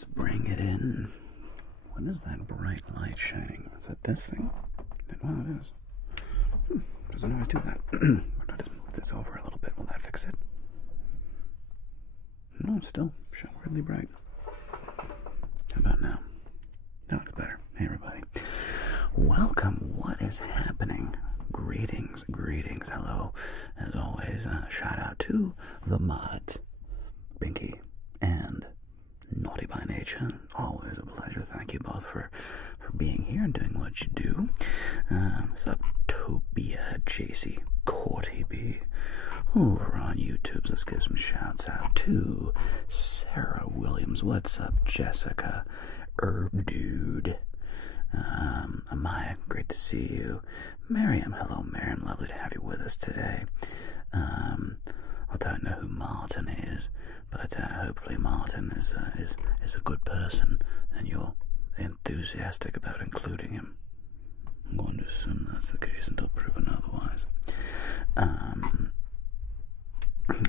Let's bring it in. What is that bright light shining? Is it this thing? Well, it is. Doesn't always do that. I'll just move this over a little bit. Will that fix it? No, it's still weirdly bright. How about now? No, it's better. Hey, everybody. Welcome. What is happening? Greetings, greetings. Hello. As always, shout out to the mods, Binky and Naughty by Nature. Always a pleasure. Thank you both for being here and doing what you do. What's up, Tobia, JC, Courty B? Over on YouTube, let's give some shouts out to Sarah Williams. What's up, Jessica? Herb Dude. Amaya, great to see you. Miriam, hello, Miriam. Lovely to have you with us today. I don't know who Martin is, but hopefully Martin is a good person, and you're enthusiastic about including him. I'm going to assume that's the case until proven otherwise.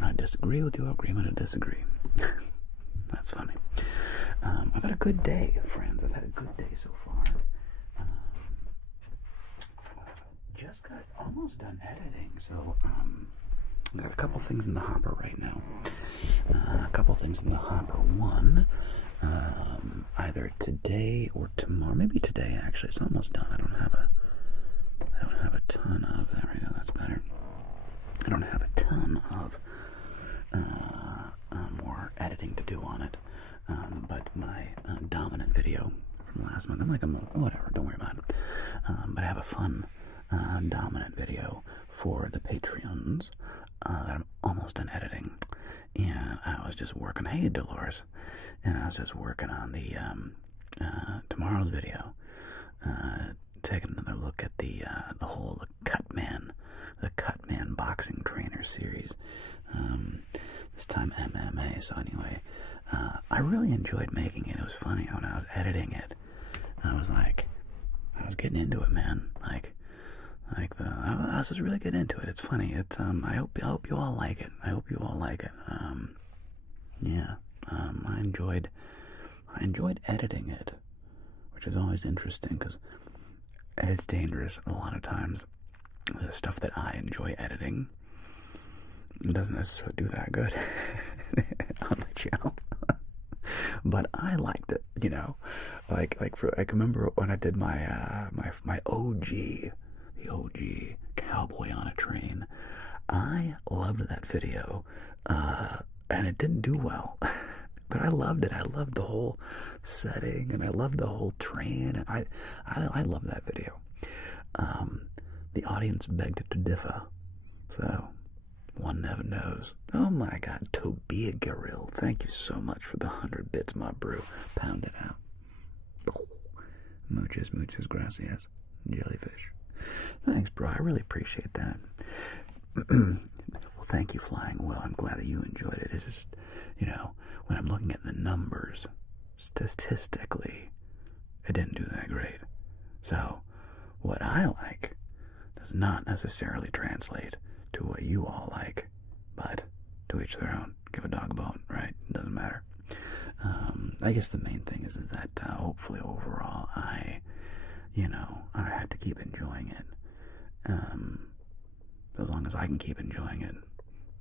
I disagree with your agreement to disagree. That's funny. I've had a good day, friends. I've had a good day so far. Just got almost done editing, so I've got a couple things in the hopper right now. One, either today or tomorrow. Maybe today, actually. It's almost done. I don't have a ton of. There we go. That's better. I don't have a ton of more editing to do on it. But my dominant video from last month, I'm like a month, whatever, don't worry about it. But I have a fun dominant video for the Patreons that I'm almost done editing. And I was just working, hey Dolores, and I was just working on the tomorrow's video, taking another look at the whole Cutman boxing trainer series. This time MMA. So anyway, I really enjoyed making it. It was funny when I was editing it. I was getting into it, man. I was just really getting into it. It's funny. It's I hope you all like it. I enjoyed editing it, which is always interesting because it's dangerous a lot of times. The stuff that I enjoy editing doesn't necessarily do that good on my channel. But I liked it, you know. I can remember when I did my my OG, the OG Cowboy on a Train. I loved that video, and it didn't do well. But I loved it. I loved the whole setting, and I loved the whole train. And I loved that video. The audience begged to differ, so one never knows. Oh my God, Tobia Garrill, thank you so much for the 100 bits, my brew. Pound it out. Muchas gracias, jellyfish. Thanks, bro. I really appreciate that. Well, thank you, Flying Well. I'm glad that you enjoyed it. It's just, you know, when I'm looking at the numbers, statistically, it didn't do that great. So, what I like does not necessarily translate to what you all like, but to each their own. Give a dog a bone, right? It doesn't matter. I guess the main thing is that hopefully overall I have to keep enjoying it. As long as I can keep enjoying it,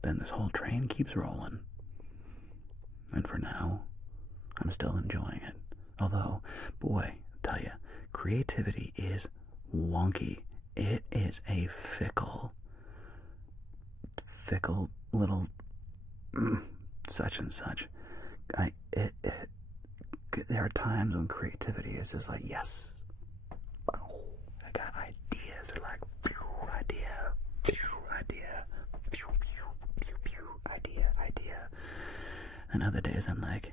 then this whole train keeps rolling. And for now, I'm still enjoying it. Although, boy, I tell you, creativity is wonky. It is a fickle little such and such. There are times when creativity is just like, yes, I got ideas. They're like, idea, idea. And other days I'm like,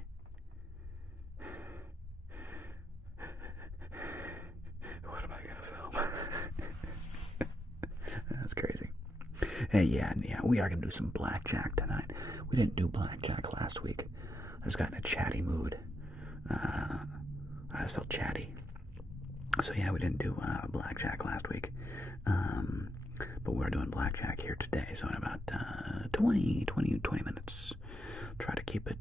what am I gonna film? That's crazy. Hey, yeah, we are gonna do some Blackjack tonight. We didn't do Blackjack last week. I just got in a chatty mood. I just felt chatty. So yeah, we didn't do Blackjack last week. But we're doing Blackjack here today. So in about 20 minutes. Try to keep it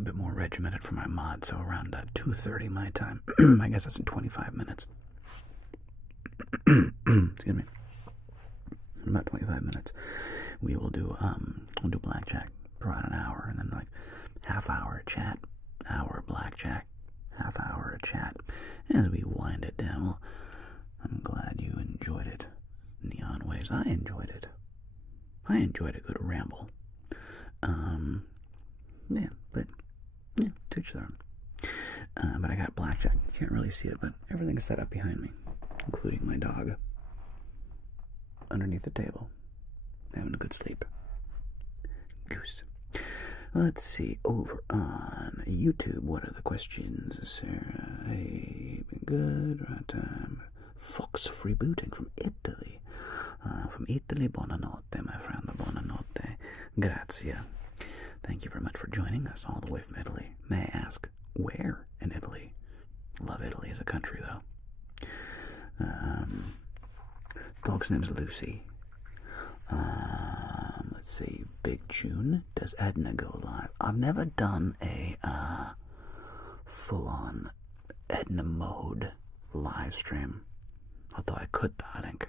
a bit more regimented for my mod, so around 2:30 my time. I guess that's in 25 minutes. Excuse me. In about 25 minutes, we'll do blackjack for around an hour, and then like half-hour chat, hour blackjack, half-hour chat as we wind it down. Well, I'm glad you enjoyed it. Neon Waves, I enjoyed it. I enjoyed a good ramble. To each their own. But I got blackjack. You can't really see it, but everything's set up behind me, including my dog underneath the table, having a good sleep. Goose. Let's see, over on YouTube, what are the questions? Sarah, hey, been good, right? Fox freebooting from Italy. Buonanotte, my friend, buonanotte. Grazie. Thank you very much for joining us all the way from Italy. May I ask, where in Italy? Love Italy as a country, though. Dog's name's Lucy. Let's see, Big June. Does Edna go live? I've never done a full-on Edna Mode live stream, although I could, darling.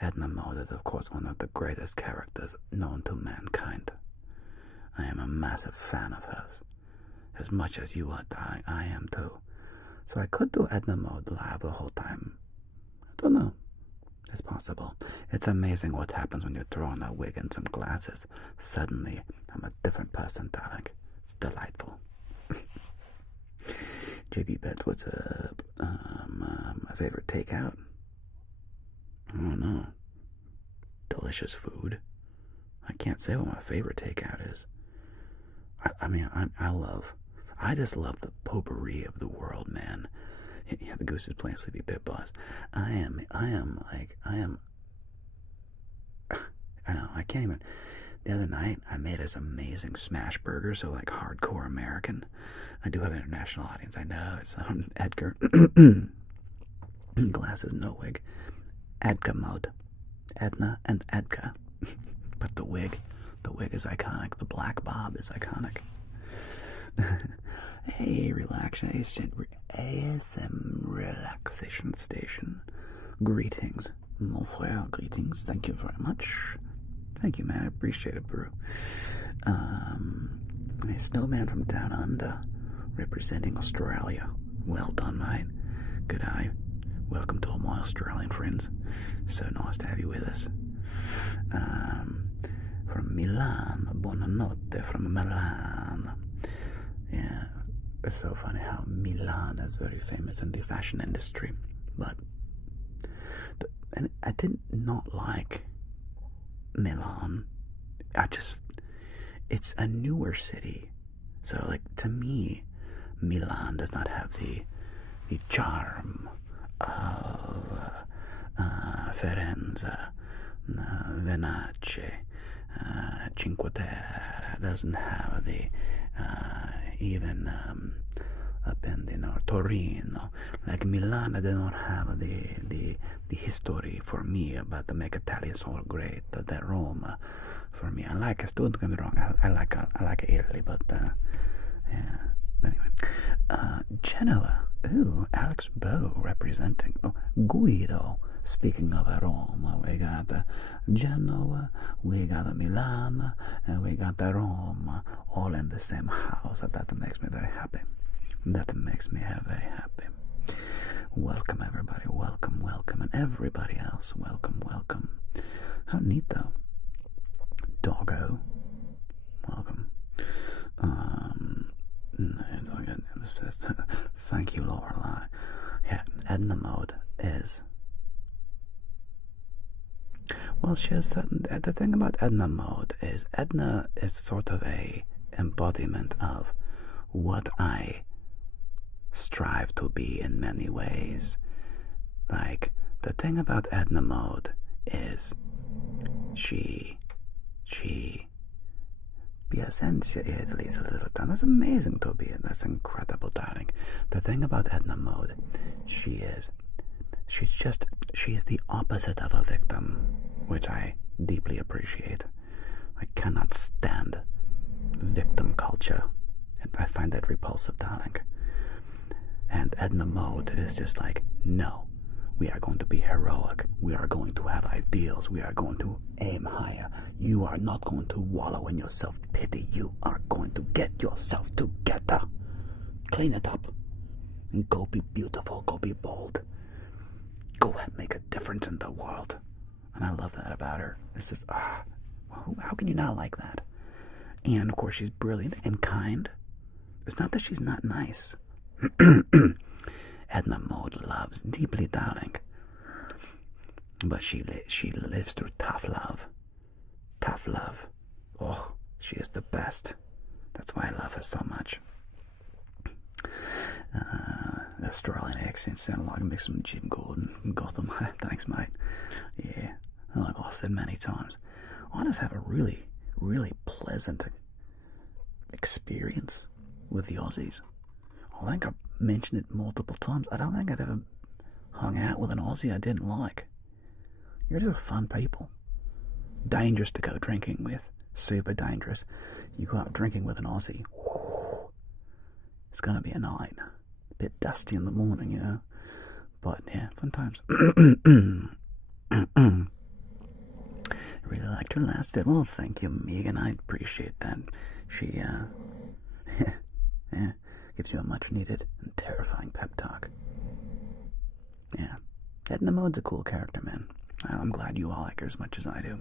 Edna Mode is, of course, one of the greatest characters known to mankind. I am a massive fan of hers. As much as you are, darling, I am too. So I could do Edna Mode live the whole time. I don't know. It's possible. It's amazing what happens when you throw on a wig and some glasses. Suddenly, I'm a different person, darling. It's delightful. JB Bets, what's up? My favorite takeout? I don't know. Delicious food. I can't say what my favorite takeout is. I just love the potpourri of the world, man. Yeah, the goose is playing Sleepy Pit Boss. I can't even. The other night, I made this amazing smash burger, so like hardcore American. I do have an international audience, I know. It's Edgar. Glasses, no wig. Edna Mode. Edna and Edgar. But the wig is iconic. The black bob is iconic. Hey, Relaxation. ASM Relaxation Station. Greetings, mon frère. Greetings. Thank you very much. Thank you, man. I appreciate it, bro. A snowman from down under, representing Australia. Well done, mate. Good eye. Welcome to all my Australian friends. So nice to have you with us. From Milan. Buonanotte from Milan. Yeah. It's so funny how Milan is very famous in the fashion industry. But and I did not like Milan. It's a newer city. So, like, to me, Milan does not have the charm of Firenze, Venace, Cinque Terre. Doesn't have the even up in Torino. Like Milan, they don't have the history for me about to make Italy so great. That Rome, for me, I like it. Don't get me wrong. I like Italy, but yeah. Anyway, Genoa. Ooh, Alex Bow representing. Oh, Guido. Speaking of Rome, we got Genoa, we got Milan, and we got Rome, all in the same house. That makes me very happy. That makes me very happy. Welcome, everybody. Welcome, welcome. And everybody else, welcome, welcome. How neat, though. Doggo. Welcome. Thank you, Lorelai. Yeah, Edna Mode is... Well, she has certain... The thing about Edna Mode is Edna is sort of a embodiment of what I strive to be in many ways. Like, the thing about Edna Mode is she Piacenza, Italy is a little town. That's amazing to be in. That's incredible, darling. The thing about Edna Mode, she's the opposite of a victim, which I deeply appreciate. I cannot stand victim culture in I find that repulsive, darling. And Edna Mode is just like, no, we are going to be heroic. We are going to have ideals. We are going to aim higher. You are not going to wallow in your self-pity. You are going to get yourself together. Clean it up. And go be beautiful. Go be bold. Go make a difference in the world. And I love that about her. This is, how can you not like that? And, of course, she's brilliant and kind. It's not that she's not nice. Edna Mode loves deeply, darling. But she lives through tough love. Tough love. Oh, she is the best. That's why I love her so much. The Australian accent sounded like a mix from Jim Gordon and Gotham. Thanks, mate. Yeah, like I said many times, I just have a really, really pleasant experience with the Aussies. I think I've mentioned it multiple times. I don't think I've ever hung out with an Aussie I didn't like. You're just fun people. Dangerous to go drinking with. Super dangerous. You go out drinking with an Aussie. Whoo, it's going to be a night. A bit dusty in the morning, you know. But, yeah, fun times. Really liked her last bit. Well, thank you, Megan. I appreciate that. She, yeah, gives you a much-needed and terrifying pep talk. Yeah. Edna Mode's a cool character, man. I'm glad you all like her as much as I do.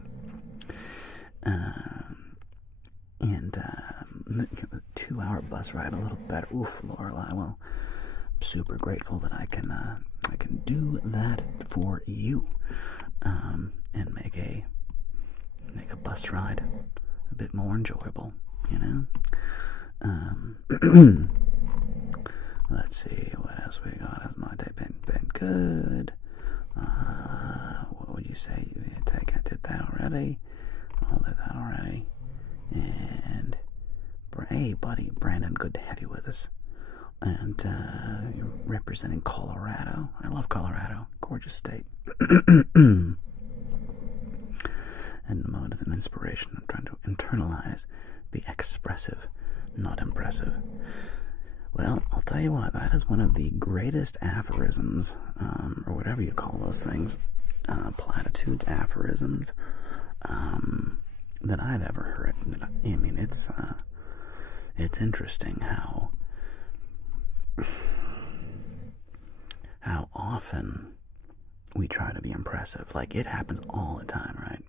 And the 2-hour bus ride, a little better. Oof, Lorelai. Well, I'm super grateful that I can do that for you, and make a bus ride a bit more enjoyable. You know. Let's see what else we got. Has my day been good? What would you say? I did that already. I did that already. And hey, buddy, Brandon, good to have you with us. And you're representing Colorado. I love Colorado, gorgeous state. And the mode is an inspiration. I'm trying to internalize, be expressive, not impressive. Well, I'll tell you what, that is one of the greatest aphorisms, or whatever you call those things, platitudes, aphorisms, that I've ever heard. I mean, it's interesting how often we try to be impressive. Like, it happens all the time, right?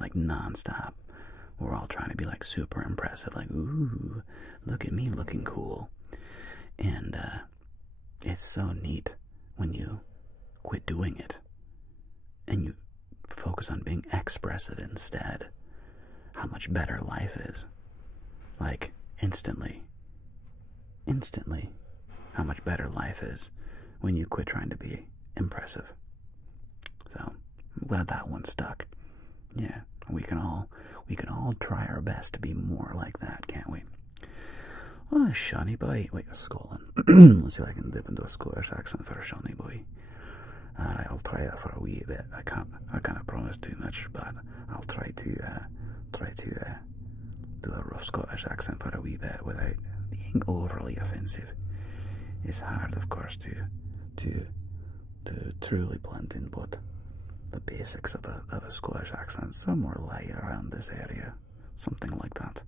Like, nonstop. We're all trying to be, like, super impressive. Like, ooh, look at me looking cool. And it's so neat when you quit doing it and you focus on being expressive instead. How much better life is. Like, instantly, how much better life is when you quit trying to be impressive. So, I'm glad that one stuck. Yeah, we can all try our best to be more like that, can't we? Oh, Shawnee boy. Wait, Scotland. Let's see if I can dip into a Scottish accent for a Shawnee boy. I'll try that for a wee bit. I can't promise too much, but I'll try to do a rough Scottish accent for a wee bit without being overly offensive. It's hard, of course, to truly blend in, but the basics of a Scottish accent somewhere lie around this area, something like that.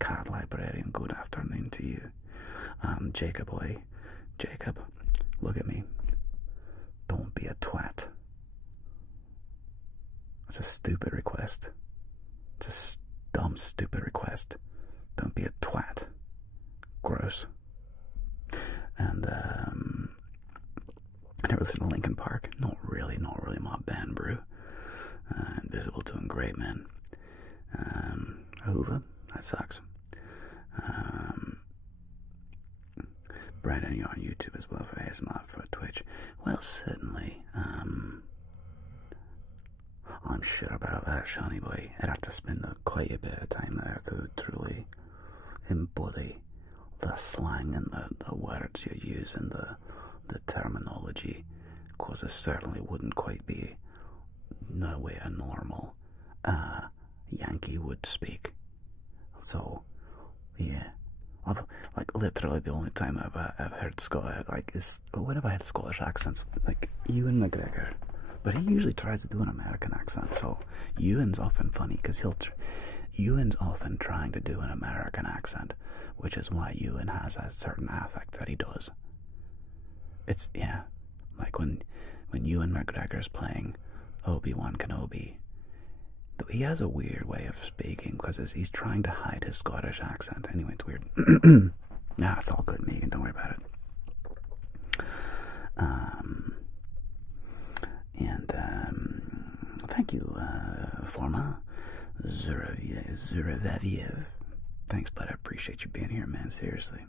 Cat librarian, good afternoon to you. Jacob, look at me. Don't be a twat. It's a stupid request. It's a dumb, stupid request. Don't be a twat. Gross. And I never listened to Linkin Park. Not really my band, brew. Invisible doing great, man. Hoover. That sucks. Brandon, you're on YouTube as well for ASMR, for Twitch. Well, certainly. I'm sure about that, Shawnee boy. I'd have to spend quite a bit of time there to truly embody the slang and the words you use and the terminology, because it certainly wouldn't quite be no way a normal Yankee would speak. So, yeah, Like literally the only time I've heard Scottish, like, is whenever I had Scottish accents, like Ewan McGregor, but he usually tries to do an American accent. So Ewan's often funny because Ewan's often trying to do an American accent, which is why Ewan has a certain affect that he does. It's like when Ewan McGregor's playing Obi-Wan Kenobi. He has a weird way of speaking because he's trying to hide his Scottish accent. Anyway, it's weird. Nah, it's all good, Megan. Don't worry about it. Thank you, Forma Zuraveviev. Thanks, bud. I appreciate you being here, man. Seriously.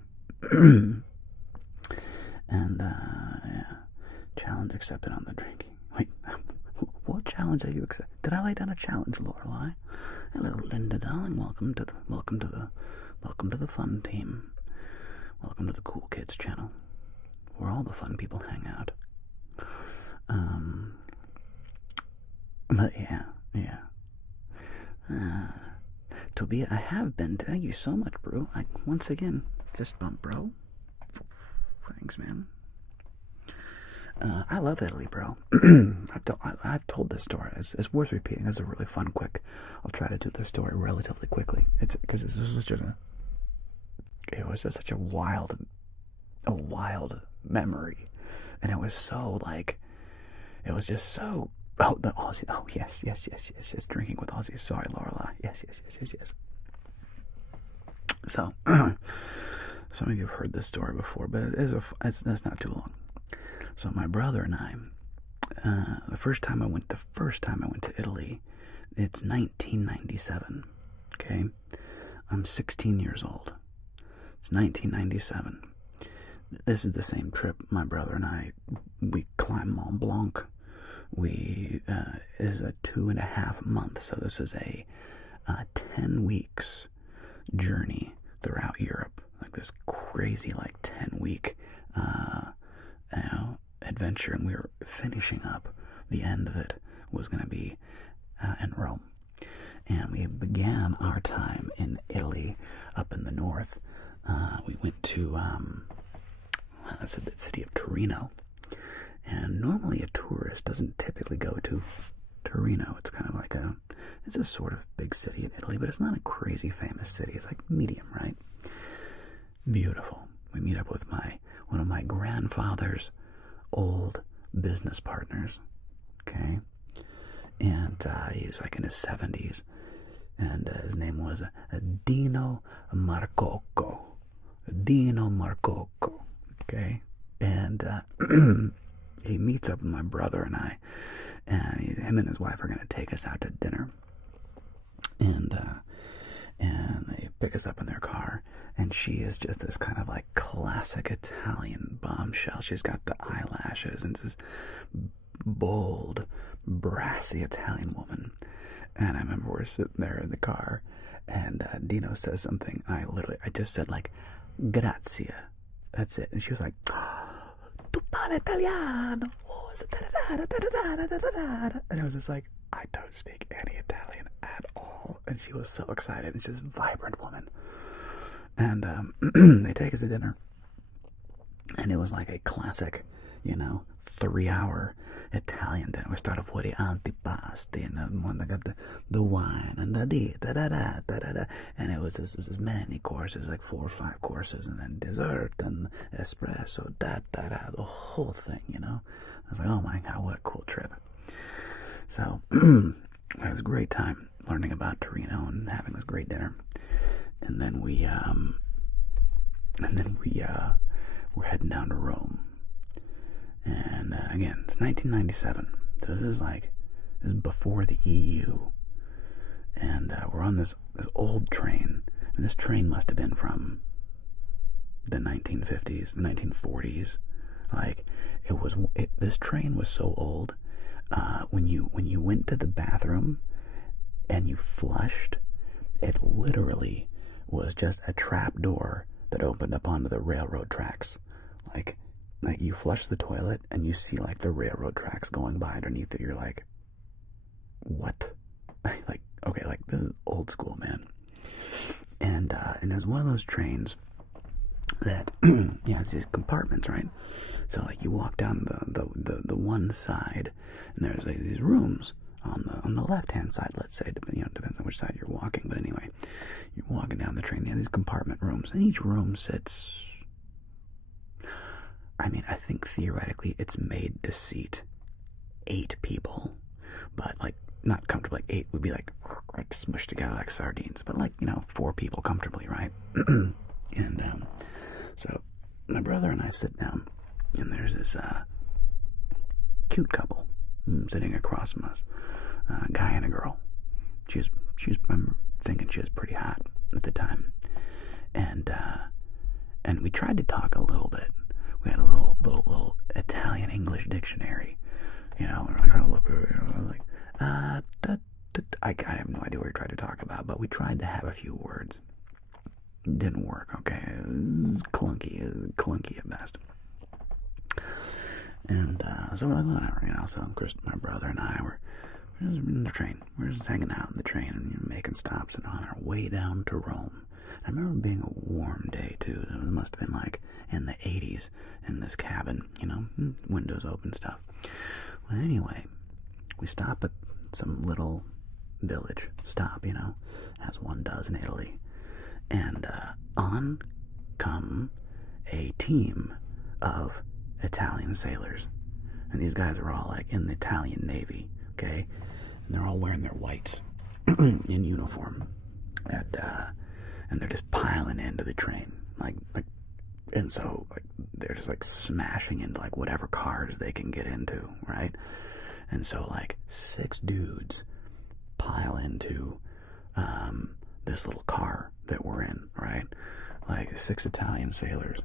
Challenge accepted on the drinking. Wait, what challenge are you accept? Did I lay down a challenge, Lorelai? Hello, Linda, darling. Welcome to the fun team. Welcome to the Cool Kids channel, where all the fun people hang out. But yeah. Tobias, I have been. Thank you so much, bro. Once again, fist bump, bro. Thanks, man. I love Italy, bro. I've told this story. It's worth repeating. It's a really fun, quick. I'll try to do this story relatively quickly. It's because it was just such a wild memory, and it was so like, it was just so. Oh, the Aussie. Oh, yes. Drinking with Aussies. Sorry, Lorelai. Yes. So, some of you have heard this story before, but it's not too long. So my brother and I, the first time I went to Italy, it's 1997. Okay, I'm 16 years old. It's 1997. This is the same trip my brother and we climbed Mont Blanc. Is a 2.5 months. So this is a 10 weeks journey throughout Europe. Like this crazy 10-week adventure, and we were finishing up. The end of it was going to be in Rome, and we began our time in Italy up in the north. We went to the city of Torino, and normally a tourist doesn't typically go to Torino. It's kind of like it's a sort of big city in Italy, but it's not a crazy famous city. It's like medium, right? Beautiful. We meet up with one of my grandfather's old business partners, okay? And he was like in his 70s, and his name was Dino Marcocco. Okay? And he meets up with my brother and I, and him and his wife are going to take us out to dinner. And they pick us up in their car, and she is just this kind of like classic Italian bombshell. She's got the eyelashes and this bold, brassy Italian woman. And I remember we're sitting there in the car, and Dino says something. I just said like, grazie. That's it. And she was like, tu parli italiano. And I was just like, I don't speak any Italian at all. And she was so excited, and she's a vibrant woman. And they take us to dinner, and it was like a classic, 3-hour Italian dinner. We start off with the antipasti, and then one that got the wine, and and it was many courses, like 4 or 5 courses, and then dessert and espresso, the whole thing, I was like, oh my God, what a cool trip. So it was a great time learning about Torino and having this great dinner. And then we're heading down to Rome. And again, it's 1997. So this is before the EU. And we're on this old train. And this train must have been from the 1950s, the 1940s. This train was so old. When you went to the bathroom and you flushed, it literally was just a trap door that opened up onto the railroad tracks. Like you flush the toilet and you see like the railroad tracks going by underneath it. You're like, what? Okay, like this is old school, man. And it was one of those trains that yeah, it's these compartments, right? So like you walk down the one side, and there's like these rooms on the left hand side. Let's say, depends on which side you're walking. But anyway, you're walking down the train. You have these compartment rooms, and each room sits. I mean, I think theoretically it's made to seat 8 people, but like not comfortably. Like 8 would be like smushed together like sardines, but like 4 people comfortably, right? And so my brother and I sit down, and there's this cute couple sitting across from us, a guy and a girl. She was I'm thinking she was pretty hot at the time, and we tried to talk a little bit. We had a little Italian English dictionary, we're like trying to look like I have no idea what we tried to talk about, but we tried to have a few words. It didn't work. Okay, it was clunky at best. And so we're like, whatever, So Chris, my brother and I were just in the train. We're just hanging out in the train and making stops, and on our way down to Rome. I remember it being a warm day too. It must have been like in the 80s in this cabin, windows open stuff. Well, anyway, we stop at some little village stop, as one does in Italy. And on come a team of Italian sailors. And these guys are all like in the Italian Navy, okay? And they're all wearing their whites in uniform. And they're just piling into the train. And so they're just like smashing into like whatever cars they can get into, right? And so like 6 dudes pile into this little car that we're in, right? Like 6 Italian sailors,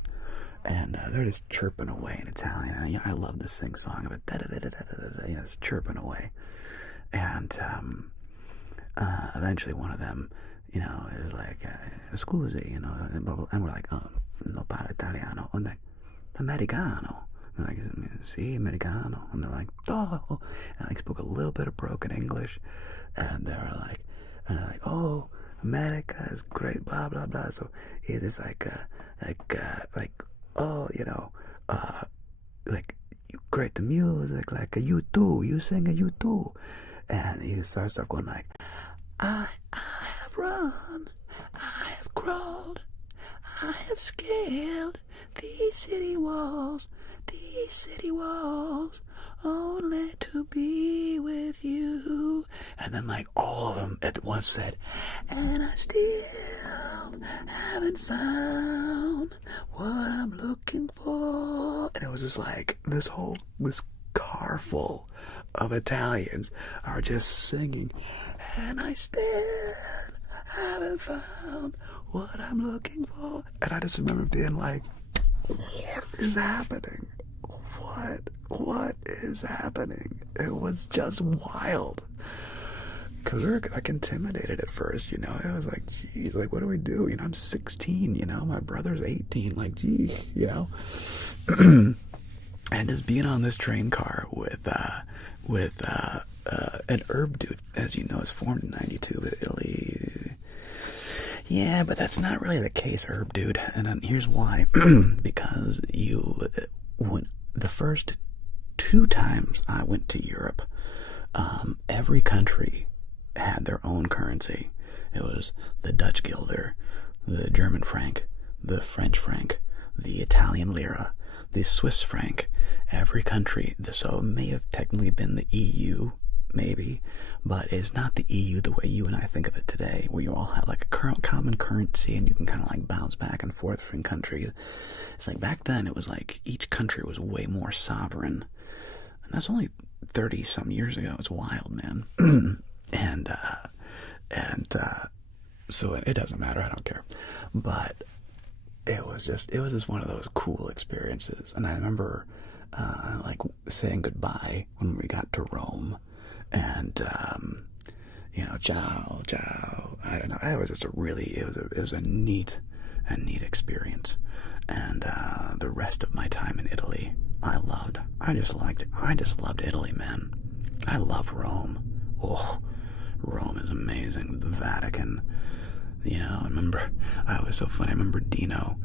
and they're just chirping away in Italian. And, I love this sing-song of it. It's chirping away, and eventually one of them, is like, "Scusi," and we're like, "Oh, no parlo italiano," and like, "Americano." And like, "Si, americano," and they're like, "Oh," and I spoke a little bit of broken English, and they're like, "Oh, America is great, blah blah blah." So it is like oh, like you create the music, like you too, you sing a you too, and he starts off going like, I have run, I have crawled, I have scaled these city walls, only to be with you. And then like all of them at once said, and I still haven't found what I'm looking for. And it was just like this car full of Italians are just singing, and I still haven't found what I'm looking for. And I just remember being like, what is happening? What is happening? It was just wild. Because we were like intimidated at first, It was like, geez, like, what do we do? I'm 16, my brother's 18, like, gee, And just being on this train car with an herb dude, as you know, is formed in 92 with Italy. Yeah, but that's not really the case, herb dude. And here's why. Because when the first 2 times I went to Europe, every country had their own currency. It was the Dutch guilder, the German franc, the French franc, the Italian lira, the Swiss franc. Every country, so it may have technically been the EU, maybe, but it's not the EU the way you and I think of it today, where you all have like a common currency and you can kind of like bounce back and forth between countries. It's like back then it was like each country was way more sovereign, and that's only 30 some years ago. It's wild, man. and so it doesn't matter, I don't care, but it was just one of those cool experiences. And I remember like saying goodbye when we got to Rome, and ciao. I don't know. It was just it was a neat experience. And the rest of my time in Italy, I just loved Italy, man. I love Rome. Oh, Rome is amazing. The Vatican, I remember, it was so funny. I remember Dino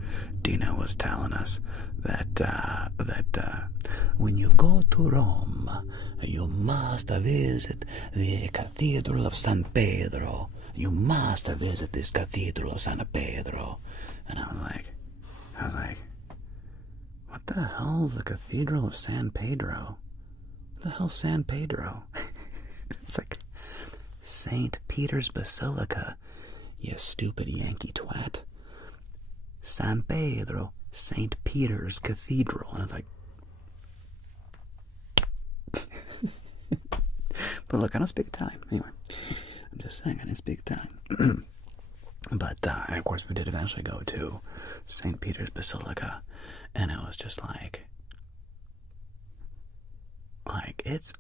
was telling us that when you go to Rome, you must visit the Cathedral of San Pedro. You must visit this Cathedral of San Pedro. And I was like, what the hell's the Cathedral of San Pedro? What the hell's San Pedro? It's like St. Peter's Basilica, you stupid Yankee twat. San Pedro, St. Peter's Cathedral. And I was like, but look, I don't speak Italian. Anyway, I'm just saying, I didn't speak Italian. But, of course, we did eventually go to St. Peter's Basilica, and it was just like, it's,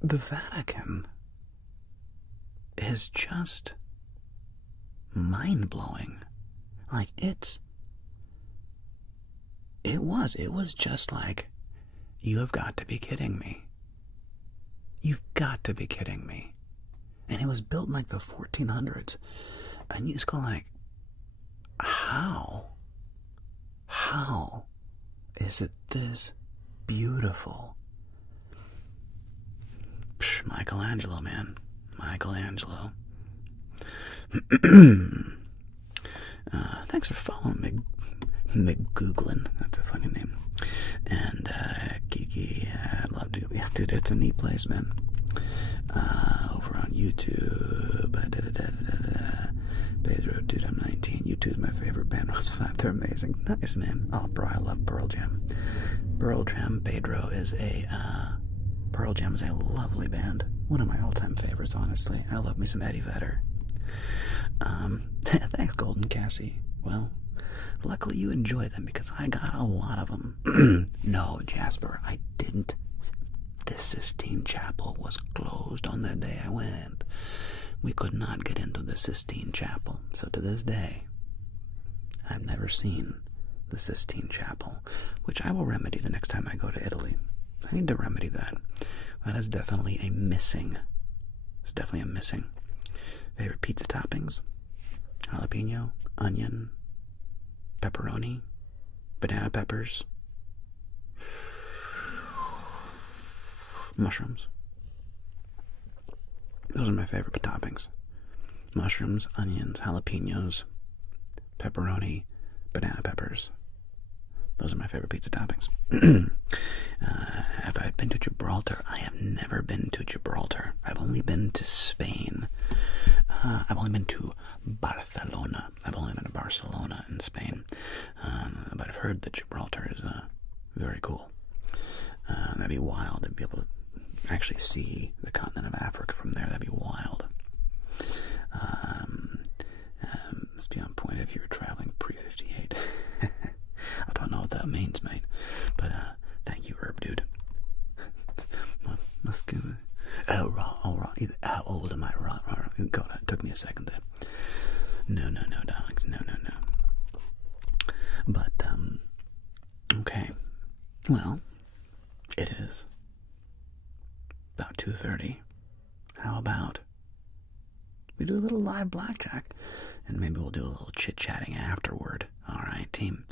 the Vatican is just mind-blowing. Like, it was just like, you have got to be kidding me. You've got to be kidding me. And it was built in like the 1400s. And you just go like, how is it this beautiful? Psh, Michelangelo, man. Michelangelo. Thanks for following McGooglin. That's a funny name. And Kiki, I'd love to go. Yeah, dude, it's a neat place, man. Over on YouTube. Pedro, dude, I'm 19. YouTube's my favorite band. Rose 5, they're amazing. Nice, man. Oh, bro, I love Pearl Jam. Pearl Jam, Pedro is a lovely band. One of my all-time favorites, honestly. I love me some Eddie Vedder. Thanks, Golden Cassie. Well, luckily you enjoy them because I got a lot of them. No, Jasper, I didn't. The Sistine Chapel was closed on the day I went. We could not get into the Sistine Chapel. So to this day, I've never seen the Sistine Chapel, which I will remedy the next time I go to Italy. I need to remedy that. That is definitely a missing. It's definitely a missing. Favorite pizza toppings? Jalapeno, onion, pepperoni, banana peppers, mushrooms. Those are my favorite toppings. Mushrooms, onions, jalapenos, pepperoni, banana peppers. Those are my favorite pizza toppings. Have I been to Gibraltar? I have never been to Gibraltar. I've only been to Spain. I've only been to Barcelona. I've only been to Barcelona in Spain. But I've heard that Gibraltar is very cool. That'd be wild to be able to actually see the continent of Africa from there. That'd be wild. Must be on point if you were traveling pre-58. I don't know what that means, mate. But thank you, Herb Dude. Let's give it. Oh, right. How old am I? Right. God, it took me a second there. No, darling. No. But, okay. Well, it is about 2:30. How about we do a little live blackjack, and maybe we'll do a little chit-chatting afterward. All right, team.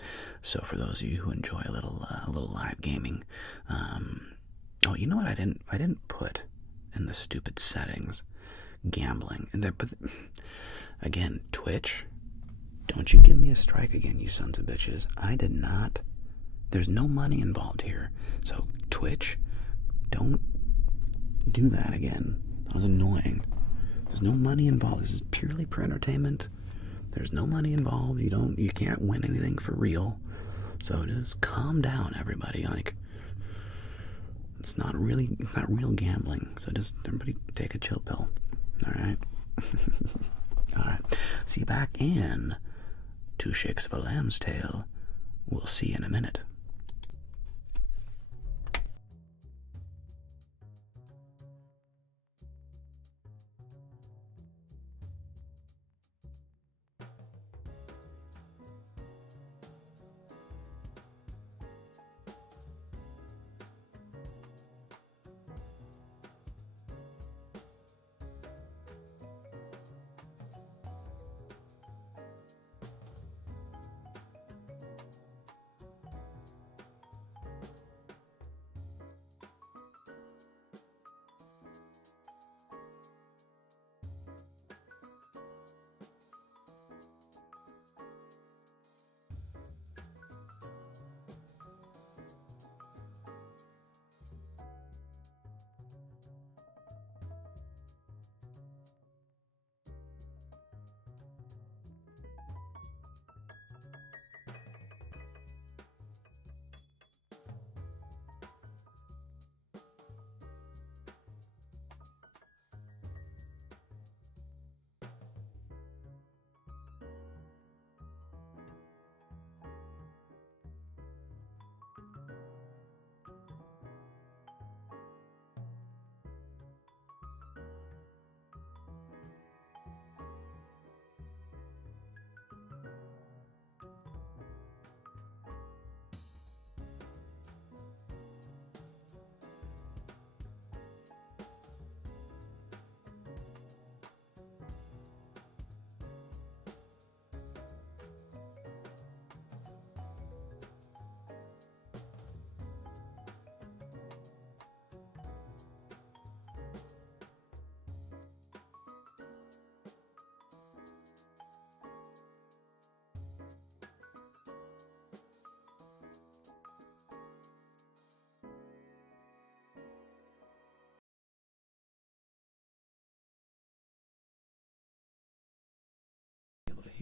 So for those of you who enjoy a little live gaming, oh, you know what? I didn't put in the stupid settings gambling, and there. But again, Twitch, don't you give me a strike again, you sons of bitches. I did not. There's no money involved here, so Twitch, don't do that again. That was annoying. There's no money involved. This is purely for entertainment. There's no money involved. You can't win anything for real. So just calm down, everybody. Like, it's not real gambling. So just everybody take a chill pill. All right. All right. See you back in 2 Shakes of a Lamb's Tail. We'll see you in a minute.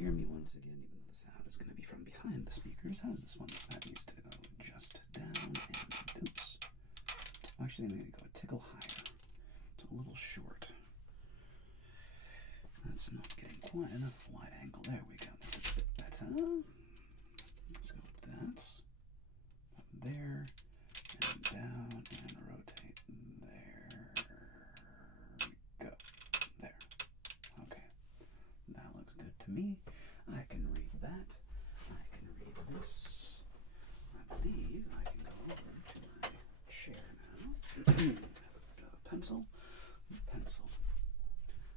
hear me once again, even though the sound is going to be from behind the speakers. How's this one? That needs to go just down and oops. Actually, I'm going to go a tickle higher. It's a little short. That's not getting quite enough wide angle. There we go. That's a bit better. Let's go with that. Up there and down and rotate. There we go. There. Okay. That looks good to me. I can read that. I can read this. I believe I can go over to my chair now. Pencil. Pencil.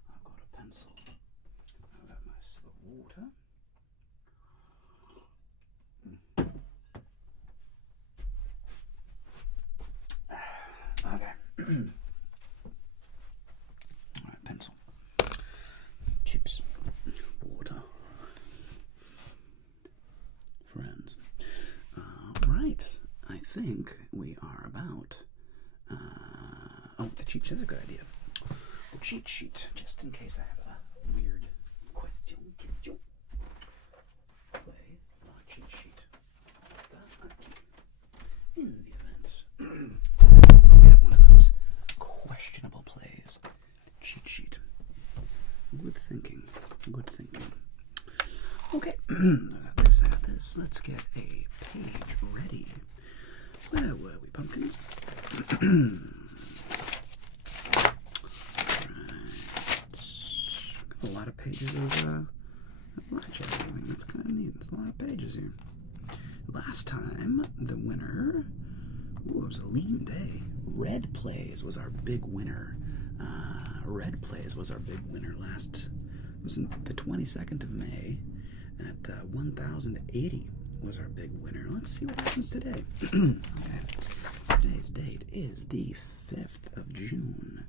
I've got a pencil. I've got my sip of water. Okay. Alright, pencil. Chips. Water. Friends. Right. I think we are about... oh, the cheat sheet is a good idea. The cheat sheet, just in case I have a weird question. Play our cheat sheet. In the event we have one of those questionable plays. Cheat sheet. Good thinking. Good thinking. Okay. I got this. Let's get a page ready. Where were we, pumpkins? Right. Got a lot of pages of Blackjack. I think that's kind of neat. There's a lot of pages here. Last time, the winner... Ooh, it was a lean day. Red Plays was our big winner. Red Plays was our big winner last... It was the 22nd of May at 1,080 was our big winner. Let's see what happens today. Okay. Today's date is the 5th of June.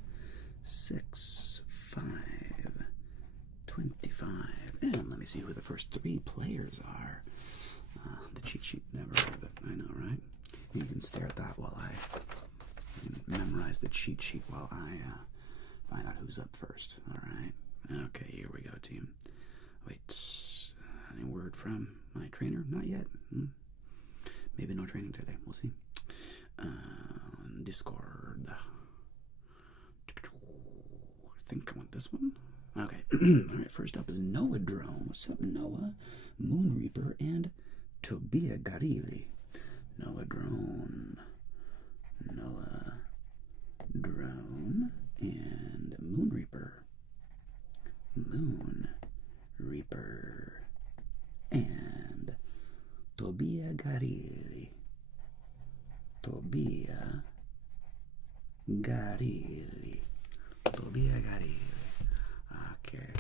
6/5/25. And let me see who the first 3 players are. The cheat sheet, never heard of it. I know, right? You can stare at that while I memorize the cheat sheet while I find out who's up first. All right. Okay, here we go, team. Wait, any word from my trainer? Not yet. Maybe no training today. We'll see. Discord. I think I want this one. Okay. All right, first up is Noah Drone. What's up, Noah? Moon Reaper and Tobia Garili. Noah Drone. Noah Drone and Moon Reaper. Moon Reaper and Tobia Garili. Tobia Garili. Tobia Garili. Okay.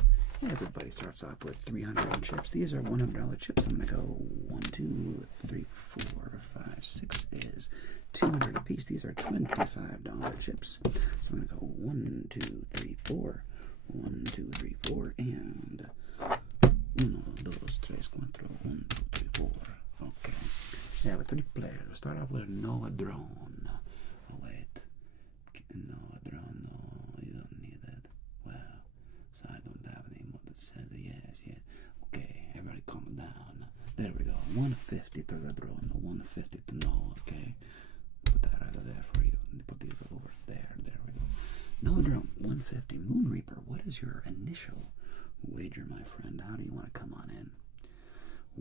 Everybody starts off with 300 chips. These are $100 chips. I'm going to go 1, 2, 3, 4, 5, 6 is 200 apiece. These are $25 chips. So I'm going to go 1, 2, 3, 4. 1, 2, 3, 4, and 1, 2, 3, 4, 1, 2, 3, 4. Okay. Yeah, with 3 players. We'll start off with Noah Drone. Oh, wait. Noah Drone, no, you don't need it. Well, so I don't have any more that says yes. Okay, everybody calm down. There we go. 150 to the drone, 150 to Noah, okay? Put that right there for you. Put these over there. There we go. Noah Drone, 150. Moon Reaper, what is your initial wager, my friend? How do you want to come on in?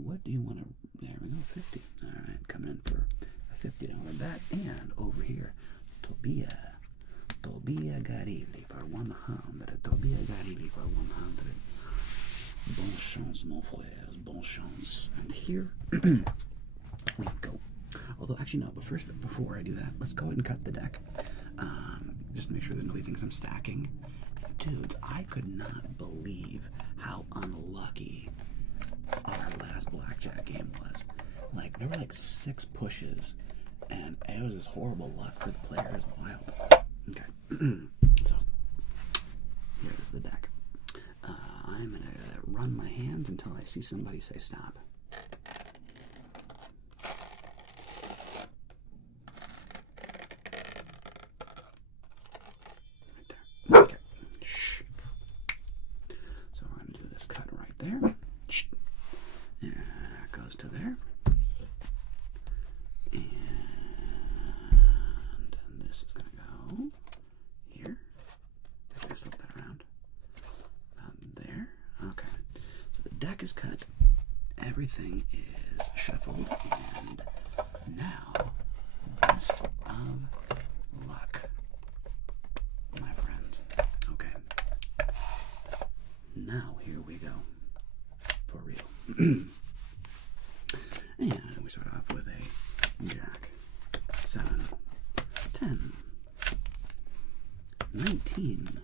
What do you want to... There we go, 50. All right, coming in for a $50 bet. And over here, Tobia Garili for 100. Tobia Garili for 100. Bon chance, mon frère. Bon chance. And here we go. Although, actually, no, but first, before I do that, let's go ahead and cut the deck. Just to make sure that nobody thinks I'm stacking. Dude, I could not believe how unlucky our last Blackjack game was. Like, there were like 6 pushes, and it was just horrible luck for the players. Wild. Okay. So, here's the deck. I'm going to run my hands until I see somebody say stop. Right there. Okay. So we're going to do this cut right there. deck is cut. Everything is shuffled. And now, best of luck, my friends. Okay. Now, here we go. For real. And we start off with a Jack, 7, 10, 19,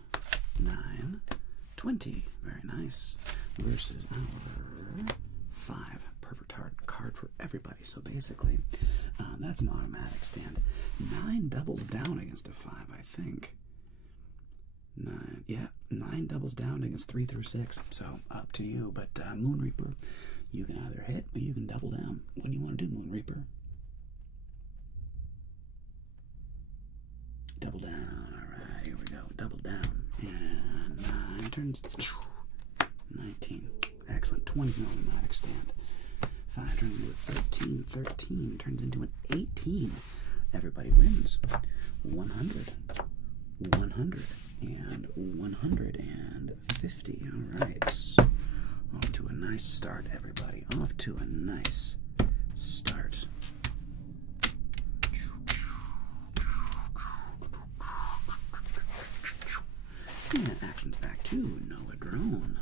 9, 20. Very nice. Versus our 5. Perfect hard card for everybody. So basically, that's an automatic stand. 9 doubles down against a 5, I think. 9, yeah, 9 doubles down against 3 through 6. So up to you. But Moon Reaper, you can either hit or you can double down. What do you want to do, Moon Reaper? Double down. All right, here we go. Double down. And 9 turns 19. Excellent. 20 is an automatic stand. 5 turns into a 13. 13 turns into an 18. Everybody wins. 100. 100. And 150. All right. Off to a nice start, everybody. Off to a nice start. And action's back to Noah Drone.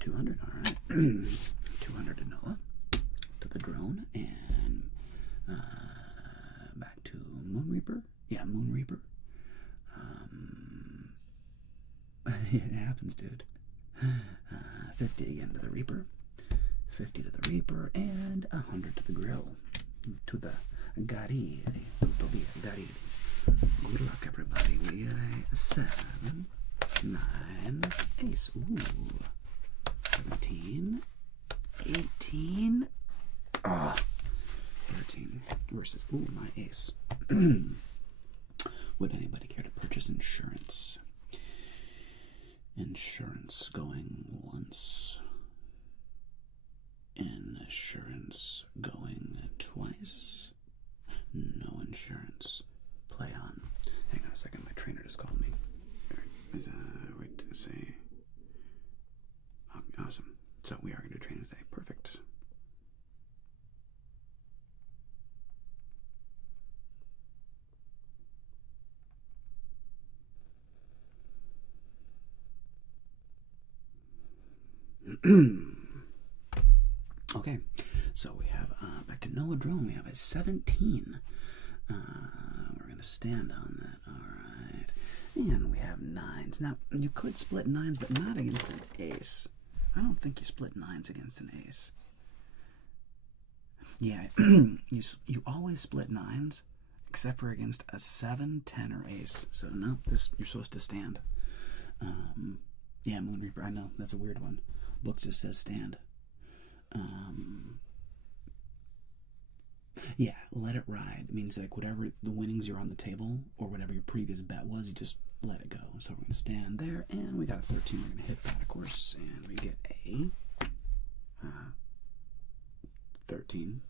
200, all right. 200 to Noah. To the drone. And back to Moon Reaper. Yeah, Moon Reaper. It happens, dude. 50 again to the Reaper. 50 to the Reaper. And 100 to the Grill. To the Gariri. Gariri. Good luck, everybody. We get a 7, 9, ace. Ooh. 17, 18. Oh. 13 versus, ooh, my ace. Would anybody care to purchase insurance? Insurance going once. Insurance going twice. No insurance. Play on. Hang on a second, my trainer just called me. Wait to say. Oh, awesome. So we are going to do training today. Perfect. Okay, so we have back to Noah Drone. We have a 17. We're going to stand on that. All right. And we have 9s. Now, you could split 9s, but not against an ace. I don't think you split 9s against an ace. Yeah, you always split 9s, except for against a 7, 10, or ace. So, no, you're supposed to stand. Yeah, Moon Reaper, I know. That's a weird one. Book just says stand. Yeah, let it ride. It means like whatever the winnings you're on the table or whatever your previous bet was, you just let it go. So we're going to stand there, and we got a 13. We're going to hit that, of course, and we get a 13,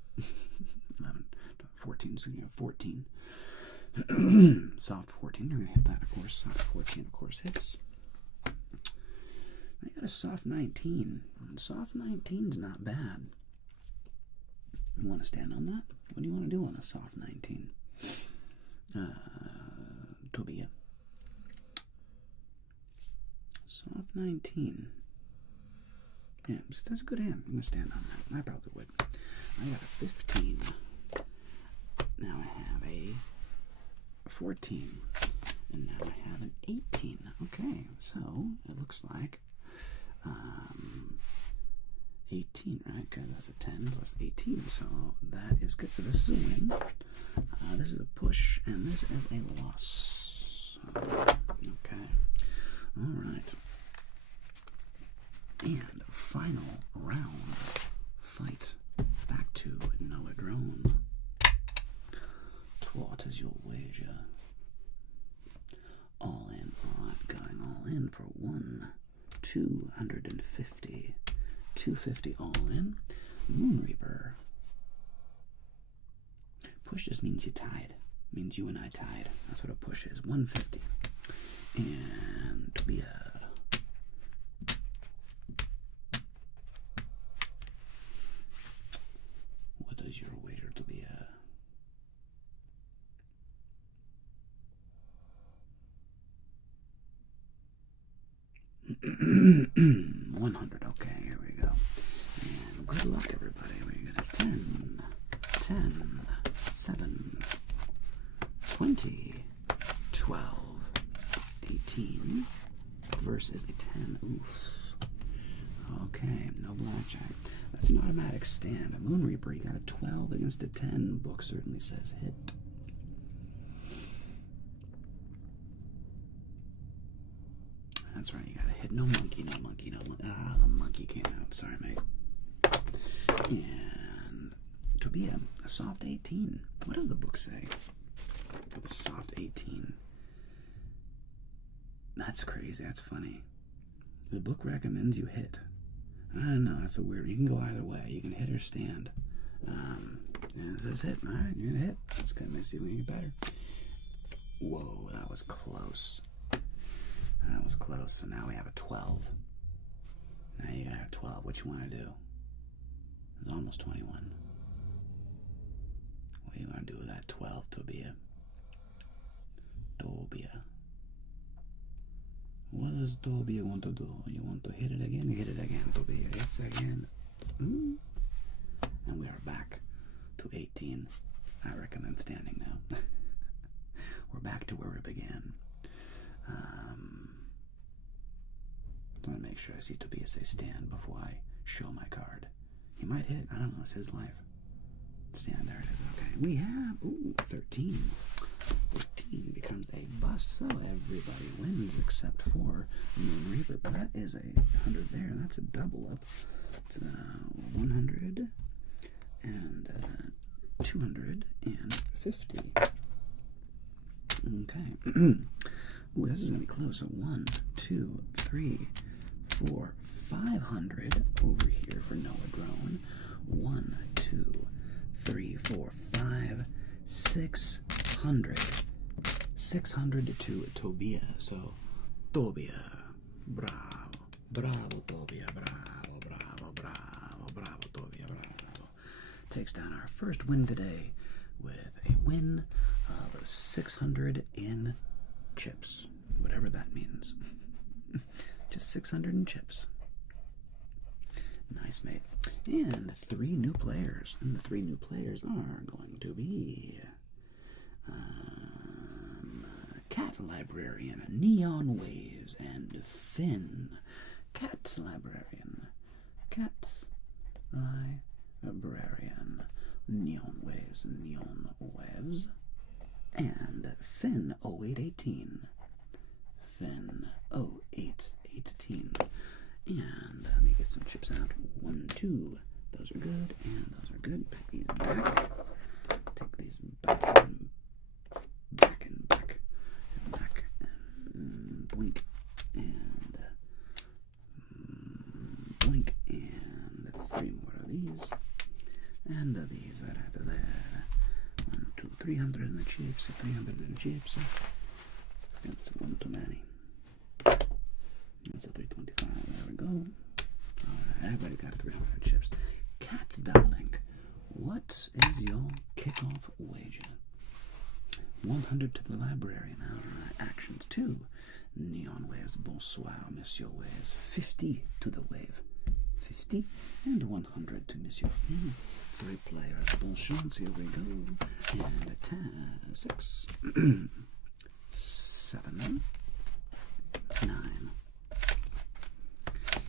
11, 14, so you have 14. Soft 14. We're going to hit that, of course. Soft 14, of course, hits. I got a soft 19. Soft 19's not bad. You want to stand on that? What do you want to do on a soft 19? Tobia. Soft 19. Yeah, that's a good hand. I'm going to stand on that. I probably would. I got a 15. Now I have a 14. And now I have an 18. Okay, so it looks like 18, right? Because that's a 10 plus 18, so that is good. So this is a win, this is a push, and this is a loss. Okay, all right. And final round fight. Back to Noah Drone. What is your wager? All in, going all in for 250. 250 all in. Moon Reaper. Push just means you tied. Means you and I tied. That's what a push is. 150. And Tobia. 100. Okay, here we go. And good luck, everybody. We got a 10, 10, 7, 20, 12, 18 versus a 10. Oof. Okay, no blackjack. That's an automatic stand. A Moon Reaper, you got a 12 against a 10. Book certainly says hit. That's right, you got a hit. No monkey, no monkey, no monkey. Ah, the monkey came out. Sorry, mate. And to be a soft 18. What does the book say? A soft 18. That's crazy. That's funny. The book recommends you hit. I don't know. That's a weird. You can go either way. You can hit or stand. And it says hit. All right, you're gonna hit. That's good. Let's see if we can get better. Whoa, that was close. That was close. So now we have a 12. Now you got a 12. What you want to do? It's almost 21. What do you want to do with that 12, Tobia? Tobia. What does Tobia want to do? You want to hit it again? Hit it again, Tobia. Hits again. And we are back to 18. I recommend standing now. We're back to where we began. I want to make sure I see Tobias say stand before I show my card. He might hit. I don't know. It's his life. Stand, there it is. Okay. We have 13. 13 becomes a bust, so everybody wins except for Moon Reaper. But that is a 100 there. That's a double up. It's 100 and 250. Okay. Ooh, this is going to be close. So 1, 2, 3, 4, 500 over here for Noah Grown. 1, 2, 3, 4, 5, 600. 600 to Tobia. So, Tobia. Bravo. Bravo, Tobia. Bravo, bravo, bravo, bravo, Tobia. Bravo. Takes down our first win today with a win of 600 in chips. Whatever that means. Just 600 in chips. Nice, mate. And 3 new players. And the 3 new players are going to be Cat Librarian, Neon Waves, and Finn. Cat Librarian. Cat Librarian. Neon Waves, Neon Waves. And Finn 0818. Finn 0818. And let me get some chips out. 1, 2. Those are good, and those are good. Pick these back. Take these back and back and back and back. And blink and blink. And 3 more of these. And these that add to there. 1, 2, 300 in the chips. 300 in the chips. That's one too many. That's a 325. There we go. Alright, everybody got 300 chips. Cat Darling, what is your kickoff wager? 100 to the librarian. Alright, actions 2. Neon Waves, bonsoir, Monsieur Waves. 50 to the wave. 50 and 100 to Monsieur Finn. 3 players, bon chance, here we go. And 10, 6, 7, 9.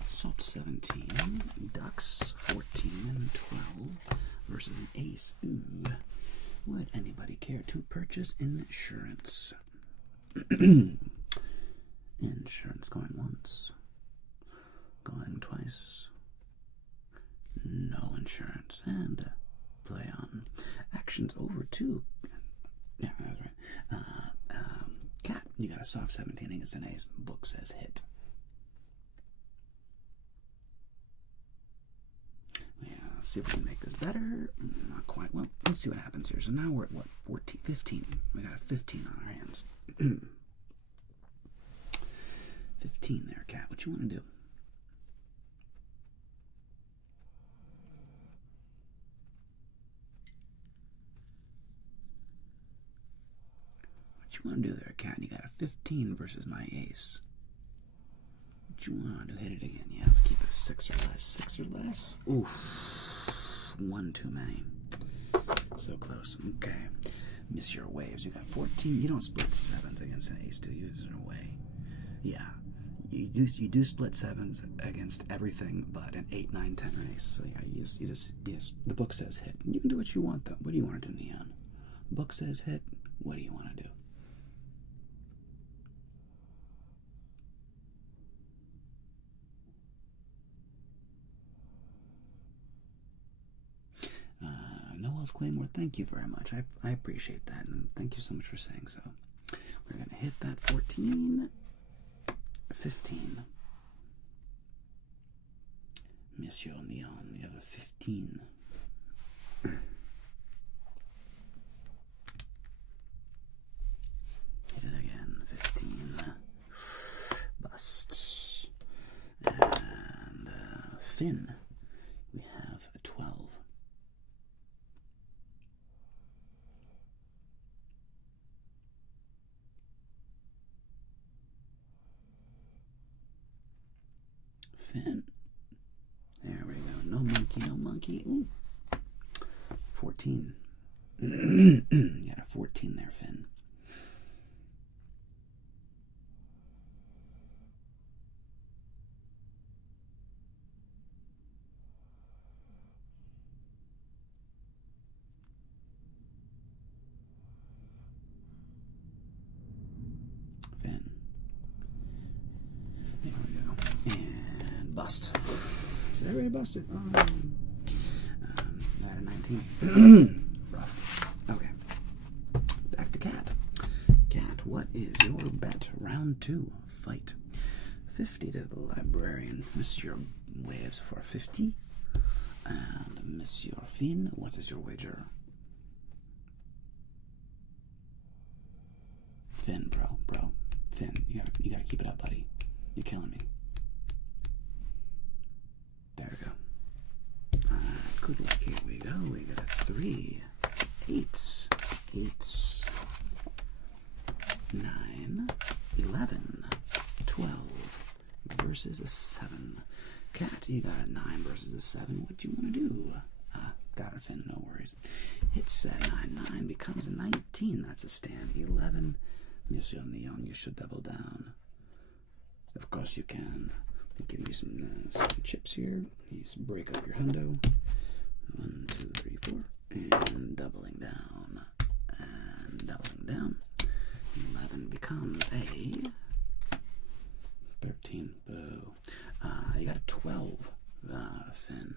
Soft 17, ducks 14 and 12 versus an ace. Ooh. Would anybody care to purchase insurance? Insurance going once, going twice. No insurance. And play on. Actions over 2. Yeah, that's right. Cat, you got a soft 17 against an ace. Book says hit. Let's see if we can make this better. Not quite. Well, let's see what happens here. So now we're at what? 14, 15. We got a 15 on our hands. 15 there, Cat. What you want to do? What you want to do there, Cat? You got a 15 versus my ace. What What you want to hit it again? Yeah, let's keep it 6 or less. 6 or less? Oof. 1 too many. So close. Okay. Miss your waves. You got 14. You don't split 7s against an ace, do you? Is there a way? Yeah. You do split 7s against everything but an 8, 9, 10 or ace. So yeah, you just the book says hit. You can do what you want though. What do you want to do, Neon? The book says hit. What do you want to do? Noel's Claymore, thank you very much. I appreciate that, and thank you so much for saying so. We're going to hit that 14, 15. Monsieur Neon, you have a 15. Hit it again, 15. Bust. And Finn, we have a 12. Finn. There we go. No monkey, no monkey. Ooh. 14. You got a 14 there, Finn. Finn. There we go. And bust. Is that already busted? I had a 19. Rough. Okay. Back to Cat. Cat, what is your bet? Round 2. Fight. 50 to the librarian. Monsieur waves for 50. And Monsieur Finn, what is your wager? Finn, bro. Finn, you gotta keep it up, buddy. You're killing me. There we go. Good luck. Here we go. We got a 3, 8, 9, 11, 12 versus a 7. Cat, you got a 9 versus a 7. What do you want to do? Got her, Finn. No worries. Hit set 9, 9 becomes a 19. That's a stand. 11. Monsieur Neon, you should double down. Of course you can. I'll give you some chips here. Please break up your hundo. 1, 2, 3, 4. And doubling down. And doubling down. 11 becomes a 13. Boo. You got a 12, Finn.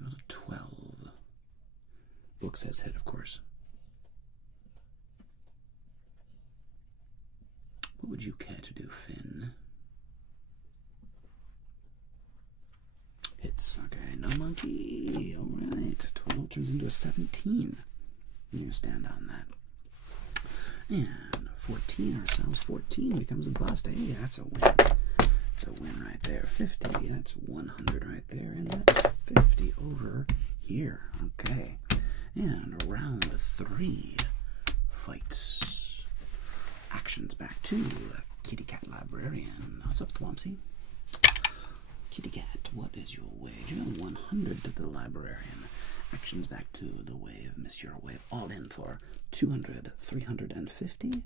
You got a 12. Book says hit, of course. What would you care to do, Finn? Hits. Okay, no monkey. Alright. 12 turns into a 17. You're going to stand on that. And 14 ourselves. 14 becomes a bust. Hey, that's a win. That's a win right there. 50. That's 100 right there. And that's 50 over here. Okay. And round 3. Fight. Actions back to Kitty Cat Librarian. What's up, Thwompsy? Kitty Cat, what is your wage? 100 to the Librarian. Actions back to the wave, Monsieur Wave. All in for 200, 350,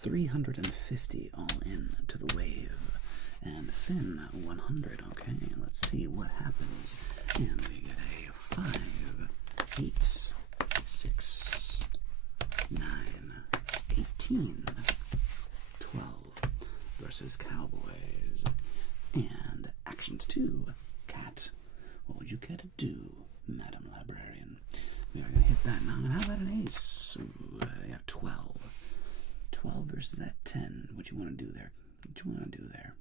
350 all in to the wave. And Finn, 100. Okay, let's see what happens. And we get a 5, 8, 6, 9, 18, 12 versus Cowboys. And actions 2, Cat. What would you care to do, Madam Librarian? We are going to hit that now. And how about an ace? Ooh, yeah, 12. 12 versus that 10. What you want to do there? What you want to do there?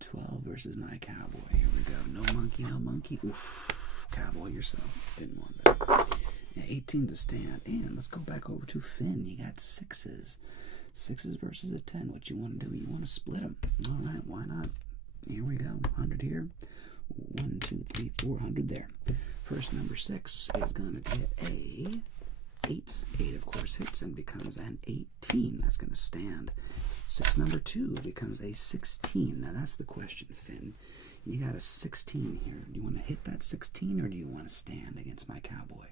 12 versus my Cowboy. Here we go. No monkey, no monkey. Oof. Cowboy yourself. Didn't want that. Yeah, 18 to stand. And let's go back over to Finn. You got 6s. 6s versus a 10. What you want to do? You want to split them. All right, why not? Here we go. 100 here. 1, 2, 3, 400 there. First number 6 is going to get a 8. 8, of course, hits and becomes an 18. That's going to stand. 6 number 2 becomes a 16. Now that's the question, Finn. You got a 16 here. Do you want to hit that 16 or do you want to stand against my cowboy?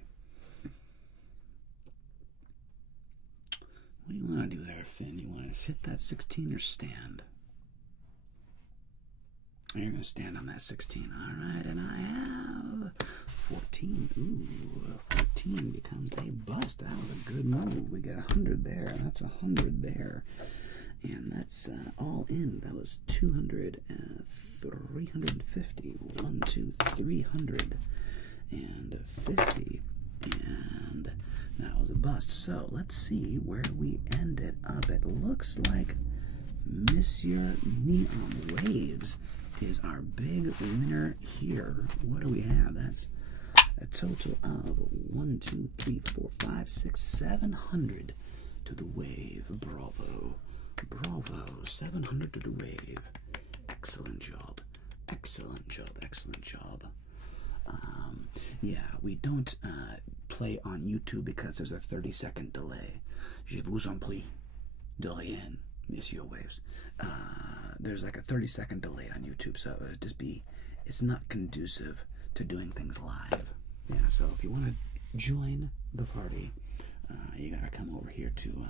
What do you want to do there, Finn? You want to hit that 16 or stand? You're going to stand on that 16. All right, and I have 14. Ooh, 14 becomes a bust. That was a good move. We get 100 there. That's 100 there. And that's all in. That was 200 and 350. 1, 2, 350. And that was a bust. So let's see where we ended up. It looks like Monsieur Neon Waves is our big winner here. What do we have? That's a total of 1, 2, 3, 4, 5, 6, 700 to the wave. Bravo. Bravo. 700 to the wave. Excellent job. Excellent job. Excellent job. Yeah, we don't play on YouTube because there's a 30-second delay. Je vous en prie. De rien, Monsieur Waves. There's like a 30-second delay on YouTube, so it's not conducive to doing things live. Yeah, so if you want to join the party, you gotta come over here to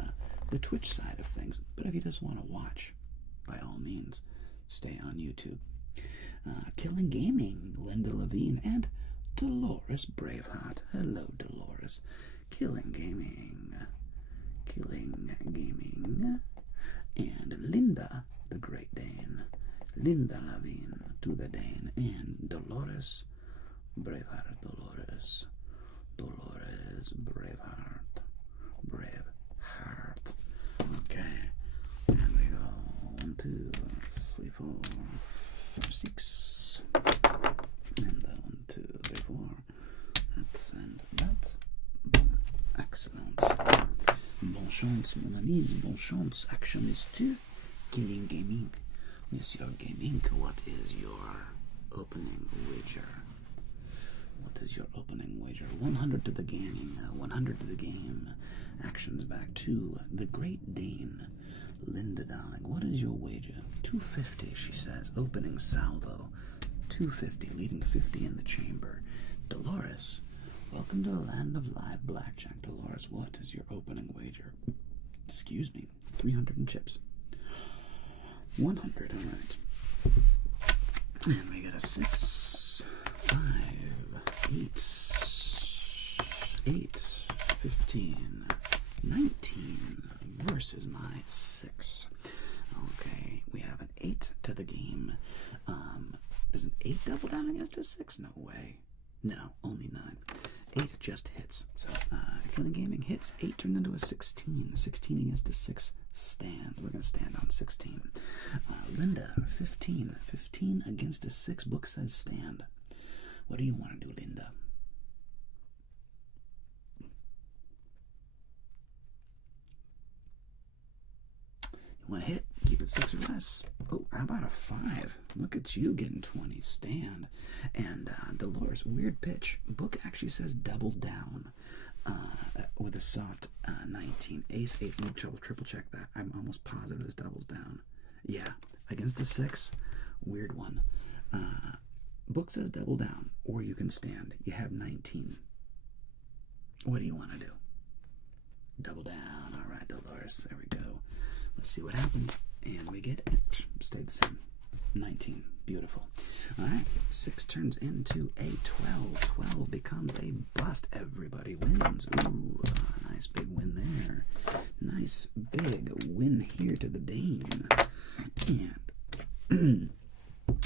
the Twitch side of things. But if you just want to watch, by all means, stay on YouTube. Killing Gaming, Linda Levine, and Dolores Braveheart. Hello, Dolores. Killing Gaming. Killing Gaming. And Linda, the Great Dane. Linda Levine to the Dane. And Dolores Braveheart. Dolores. Dolores Braveheart. Braveheart. Okay. And we go 1, 2, 3, 4, 5, 6. And 1, 2, 3, 4. That's and that. Boom. Excellent. Bon chance, mon ami. Bon chance. Action is 2. Killing Gaming. Monsieur Gaming, what is your opening wager? What is your opening wager? 100 to the gaming. 100 to the game. Actions back 2. The Great Dane. Linda Darling, what is your wager? 250, she says. Opening salvo. 250, leaving 50 in the chamber. Dolores, welcome to the land of live blackjack. Dolores, what is your opening wager? Excuse me. 300 and chips. 100, all right. And we got a 6, 5, 8, 15, 19 versus my 6. Okay, we have an 8 to the game. Does an 8 double down against a 6? No way. No, only 9. 8 just hits. So, Killing Gaming hits. 8 turned into a 16. 16 against a 6 stand. We're going to stand on 16. Linda, 15. 15 against a 6. Book says stand. What do you want to do, Linda? You want to hit? Keep it 6 or less. Oh, how about a 5? Look at you getting 20. Stand. And Dolores, weird pitch. Book actually says double down with a soft 19. Ace 8. Move triple check that. I'm almost positive this doubles down. Yeah, against a 6. Weird one. Book says double down, or you can stand. You have 19. What do you want to do? Double down. All right, Dolores. There we go. Let's see what happens. And we get it. Stayed the same. 19. Beautiful. All right. 6 turns into a 12. 12 becomes a bust. Everybody wins. Ooh, nice big win there. Nice big win here to the Dane. And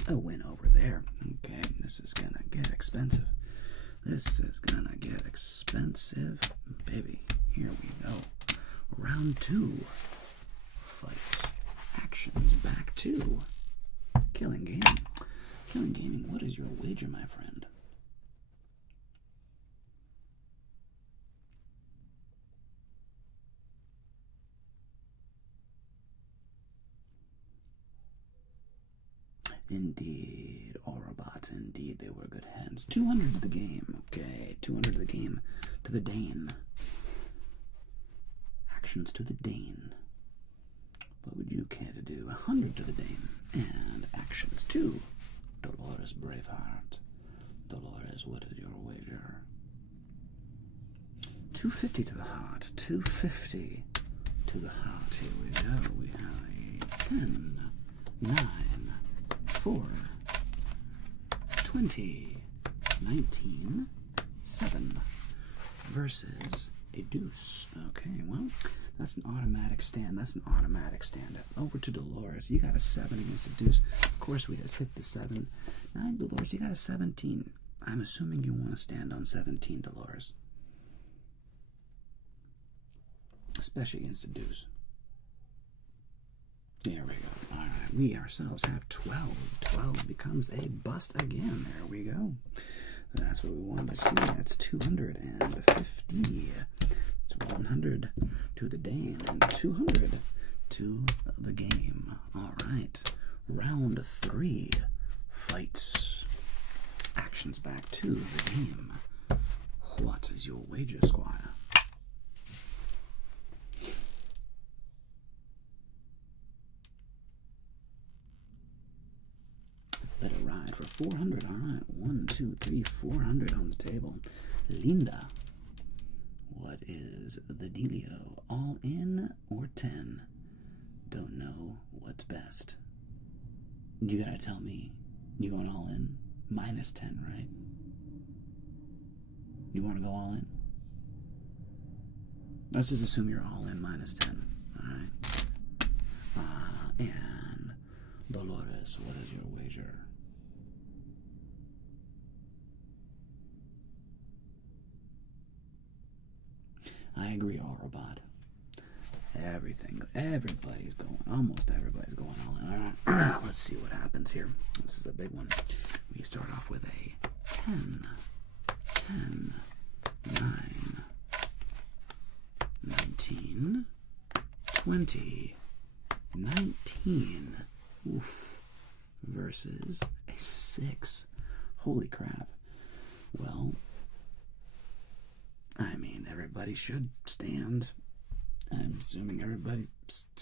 a win over there. Okay. This is going to get expensive. This is going to get expensive. Baby. Here we go. Round 2. Fights. Actions back to Killing Gaming. Killing Gaming, what is your wager, my friend? Indeed, Orobot, indeed, they were good hands. 200 to the game. Okay, 200 to the game. To the Dane. Actions to the Dane. What would you care to do? 100 to the dame. And actions 2. Dolores Braveheart. Dolores, what is your wager? 250 to the heart. 250 to the heart. Here we go. We have a 10, 9, 4, 20, 19, 7 versus a deuce. Okay, well, that's an automatic stand. That's an automatic stand up. Over to Dolores. You got a 7 against a deuce. Of course, we just hit the 7. 9, Dolores, you got a 17. I'm assuming you want to stand on 17, Dolores. Especially against a deuce. There we go. All right, we ourselves have 12. 12 becomes a bust again. There we go. That's what we wanted to see. That's 250. It's 100 to the dame and 200 to the game. All right. Round 3. Fights. Actions back to the game. What is your wager, Squire? Let it ride for 400. All right. 1, 2, 3, 400 on the table. Linda. What is the dealio? All in or 10? Don't know what's best. You gotta tell me. You going all in? Minus 10, right? You want to go all in? Let's just assume you're all in minus 10. All right. And Dolores, what is your wager? I agree, Autobot. Everybody's going, almost everybody's going all in. All right, let's see what happens here. This is a big one. We start off with a 10, 10, 9, 19, 20, 19, oof, versus a 6. Holy crap. Well, I mean, everybody should stand. I'm assuming everybody's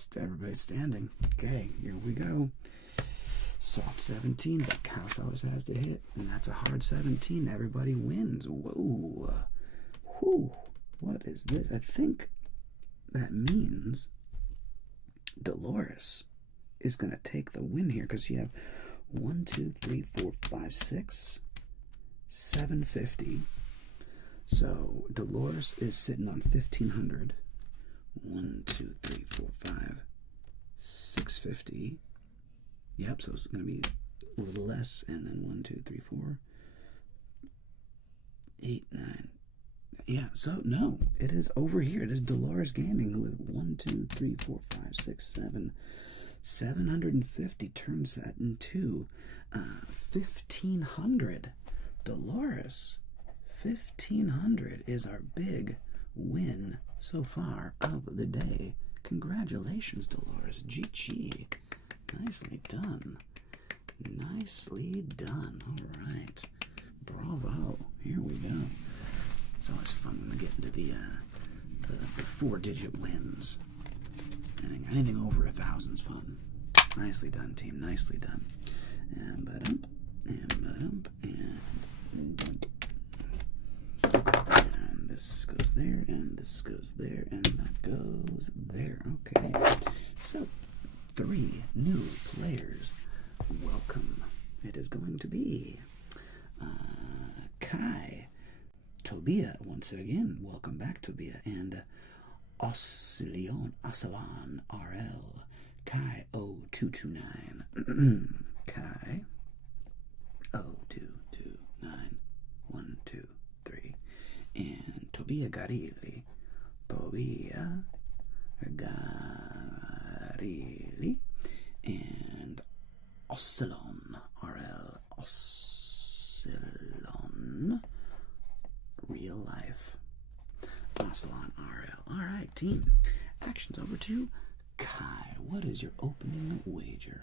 standing. Okay, here we go. Soft 17, but House always has to hit, and that's a hard 17. Everybody wins. Whoa. Whew. What is this? I think that means Dolores is going to take the win here, because you have 1, 2, 3, 4, 5, 6, 750. So Dolores is sitting on 1,500. 1, 2, 3, 4, 5, 650. Yep, so it's going to be a little less. And then 1, 2, 3, 4, 8, 9. Yeah, so no, it is over here. It is Dolores Gaming who is 1, 2, 3, 4, 5, 6, 7. 750 turns that into 1,500. Dolores, 1,500 is our big win so far of the day. Congratulations, Dolores. GG. Nicely done. Nicely done. All right. Bravo. Here we go. It's always fun when we get into the 4-digit wins. Anything over 1,000 is fun. Nicely done, team. Nicely done. And ba-dump, and ba-dump, and dump. And this goes there, and this goes there, and that goes there. Okay. So, 3 new players. Welcome. It is going to be Kai, Tobia, once again. Welcome back, Tobia. And Oscillon RL. Kai 0229. Kai 0229. 1, 2, 3. And Tobia Garilli. Tobia Garilli. And Oscillon RL. Oscillon. Real life. Oscillon RL. Alright, team. Actions over to Kai. What is your opening wager?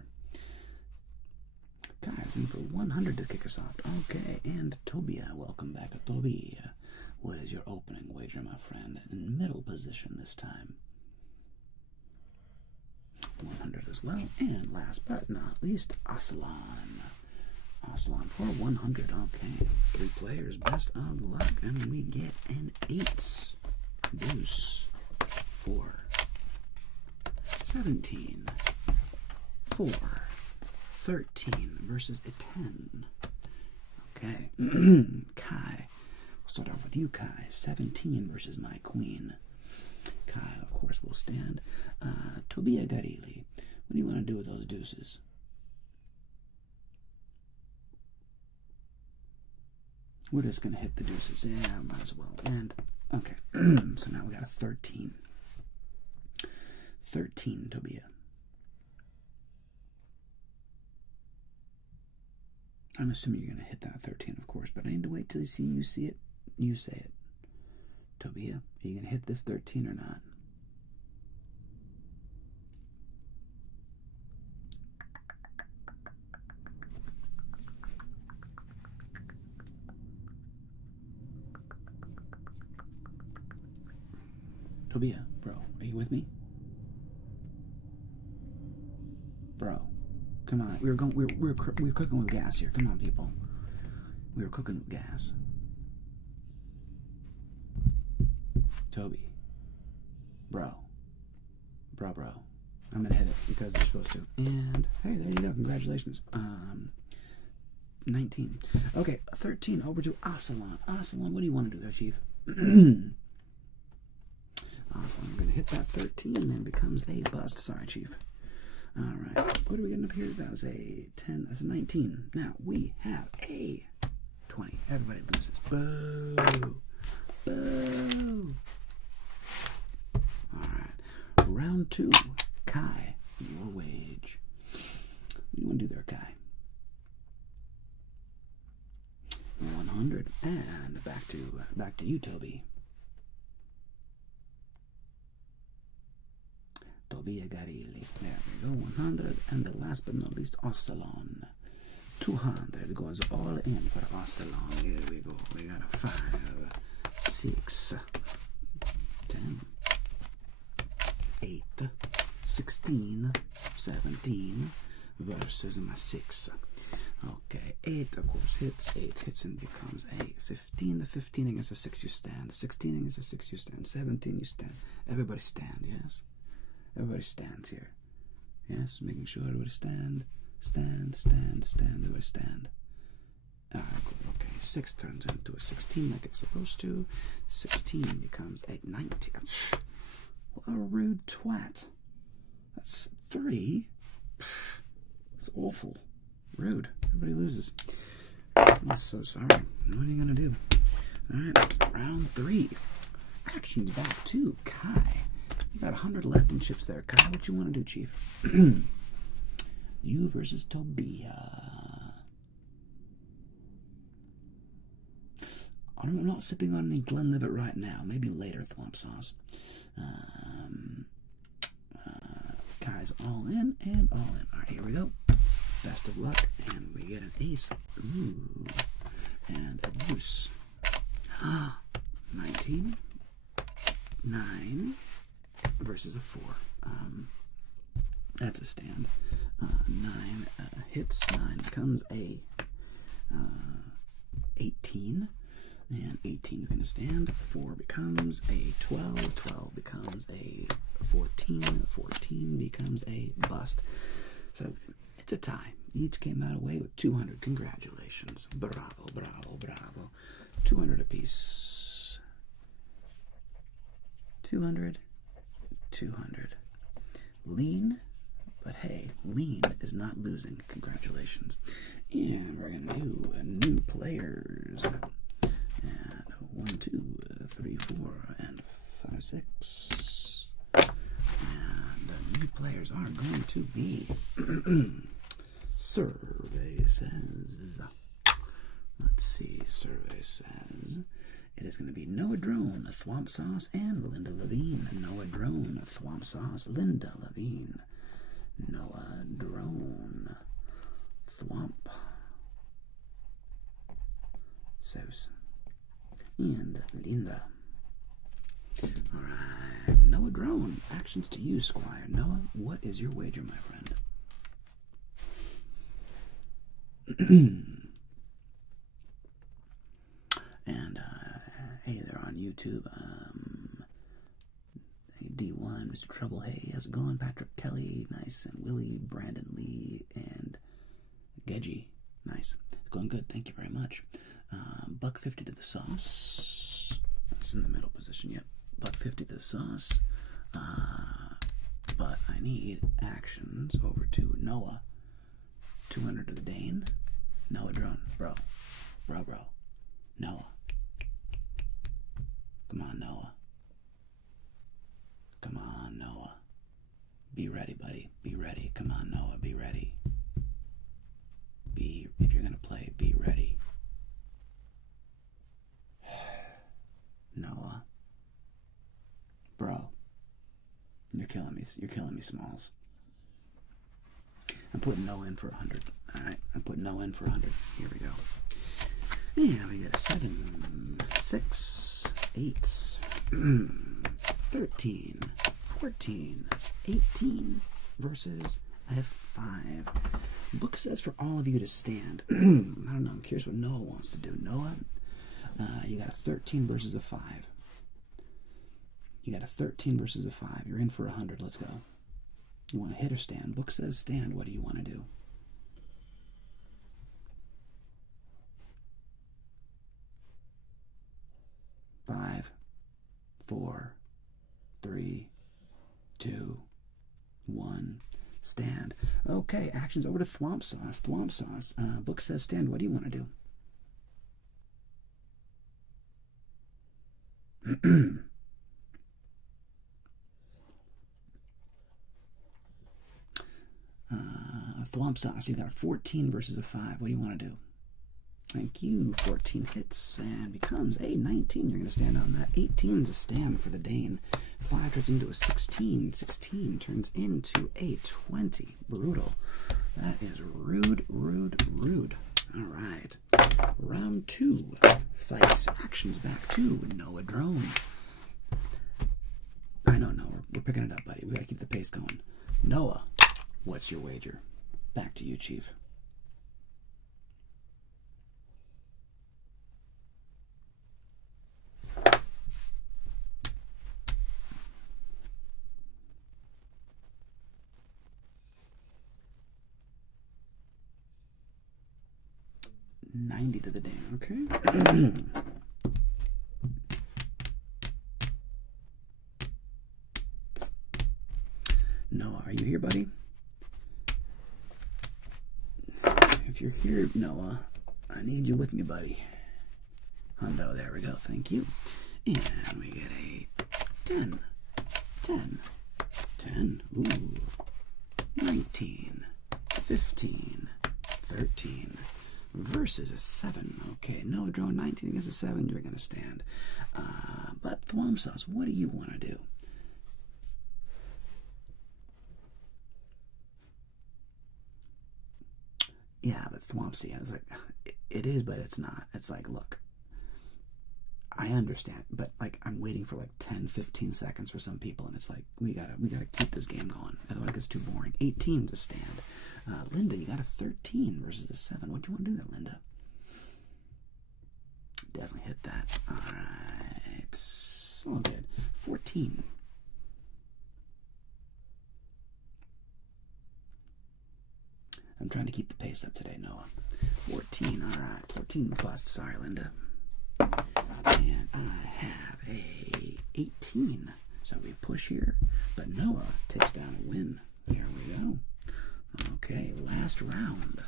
Kai's in for 100 to kick us off. Okay, and Tobia. Welcome back, Tobia. What is your opening wager, my friend? In middle position this time. 100 as well. And last but not least, Aslan. Aslan for 100. Okay. 3 players, best of luck. And we get an 8. Deuce. 4. 17. 4. 13 versus a 10. Okay. Kai. We'll start off with you, Kai. 17 versus my queen. Kai, of course, will stand. Tobia Garili. What do you want to do with those deuces? We're just going to hit the deuces. Yeah, might as well. And, okay. So now we got a 13. 13, Tobia. I'm assuming you're going to hit that 13, of course, but I need to wait till you see it. You say it. Tobia, are you going to hit this 13 or not? Tobia, bro, are you with me? Bro, come on. We're cooking with gas here. Come on, people. We were cooking with gas. Toby. Bro. I'm gonna hit it because you're supposed to. And hey, there you go. Congratulations. 19. Okay, 13 over to Aslan. Aslan, what do you want to do there, Chief? Aslan, we're gonna hit that 13 and becomes a bust. Sorry, Chief. Alright. What are we getting up here? That was a 10. That's a 19. Now we have a 20. Everybody loses. Boo. Boo. Alright. Round 2. Kai, your wage. What do you want to do there, Kai? 100. And back to you, Toby. Tobia Garilli. There we go. 100. And the last but not least, Aslan. 200 goes all in for Aslan. Here we go. We got a 5, 6, 10, 8, 16, 17 versus my 6. Okay, 8 of course hits. 8 hits and becomes a 15. The 15 against a 6 you stand. 16 against a 6 you stand. 17 you stand. Everybody stand, yes? Everybody stands here. Yes, making sure everybody stand. Stand, everybody stand. Alright, good. Okay, 6 turns into a 16 like it's supposed to. 16 becomes a 19. What a rude twat. That's 3. It's awful. Rude. Everybody loses. I'm so sorry. What are you going to do? Alright, round 3. Action's back to Kai. You got 100 left in chips there. Kai, what you want to do, Chief? You versus Tobia. I'm not sipping on any Glenlivet right now. Maybe later, Thwomp Sauce. Kai's all in and all in. Alright, here we go. Best of luck. And we get an ace. Ooh. And a deuce. 19. 9. Versus a 4. That's a stand. 9 hits. 9 becomes a 18. And 18 is going to stand. 4 becomes a 12. 12 becomes a 14. 14 becomes a bust. So it's a tie. Each came out away with 200. Congratulations. Bravo, bravo, bravo. 200 apiece. 200. 200. Lean, but hey, lean is not losing. Congratulations. And we're going to do new players. And 1, 2, 3, 4, and 5, 6. And new players are going to be survey says. Let's see, survey says. It is going to be Noah Drone, Thwomp Sauce, and Linda Levine. Noah Drone, Thwomp Sauce, Linda Levine. Noah Drone, Thwomp Sauce, and Linda. Alright, Noah Drone. Actions to you, Squire. Noah, what is your wager, my friend? And, hey there on YouTube. D1, Mr. Trouble, hey, how's it going? Patrick Kelly, nice. And Willie, Brandon Lee, and Gedgy, nice. It's going good, thank you very much. $1.50 to the sauce. That's in the middle position, yep. $1.50 to the sauce. But I need actions over to Noah. 200 to the Dane. Noah drone. Bro. Noah. Come on, Noah. Come on, Noah. Be ready, buddy. Be ready. Come on, Noah. Be ready. If you're going to play, be ready. Noah. Bro. You're killing me. You're killing me, Smalls. I'm putting Noah in for 100. Alright, I'm putting Noah in for 100. Here we go. And we get a 7, 6, 8, 13, 14, 18 versus I have 5. Book says for all of you to stand. I don't know. I'm curious what Noah wants to do. Noah, you got a 13 versus a 5. You got a 13 versus a 5. You're in for 100. Let's go. You want to hit or stand? Book says stand. What do you want to do? Five, 4, 3, 2, 1. Stand. Okay, actions over to Thwomp Sauce. Thwomp Sauce. Book says stand. What do you want to do? Thwomp Sauce, you got a 14 versus a 5. What do you want to do? Thank you. 14 hits and becomes a 19. You're going to stand on that. 18 is a stand for the Dane. 5 turns into a 16. 16 turns into a 20. Brutal. That is rude, rude, rude. All right. Round 2. Fights. Actions back to Noah Drone. I know, we're picking it up, buddy. We got to keep the pace going. Noah, what's your wager? Back to you, Chief. $90 to the Dane, okay? Noah, are you here, buddy? If you're here, Noah, I need you with me, buddy. Hundo, there we go, thank you. And we get a 10, 10, 10, ooh, 19, 15, 13, versus a 7. Okay, Noah Drone 19 against a 7, you're going to stand. But Thwomp Sauce, what do you want to do? Yeah, but Thwompsy, I was like, it is, but it's not. It's like, look, I understand, but like I'm waiting for like 10, 15 seconds for some people, and it's like we gotta keep this game going. Otherwise, it gets too boring. 18's a stand. Linda, you got a 13 versus a 7. What do you want to do there, Linda? Definitely hit that. All right, it's all good. 14. I'm trying to keep the pace up today, Noah. 14, all right. 14 bust. Sorry, Linda. And I have a 18. So we push here. But Noah takes down a win. There we go. Okay, last round.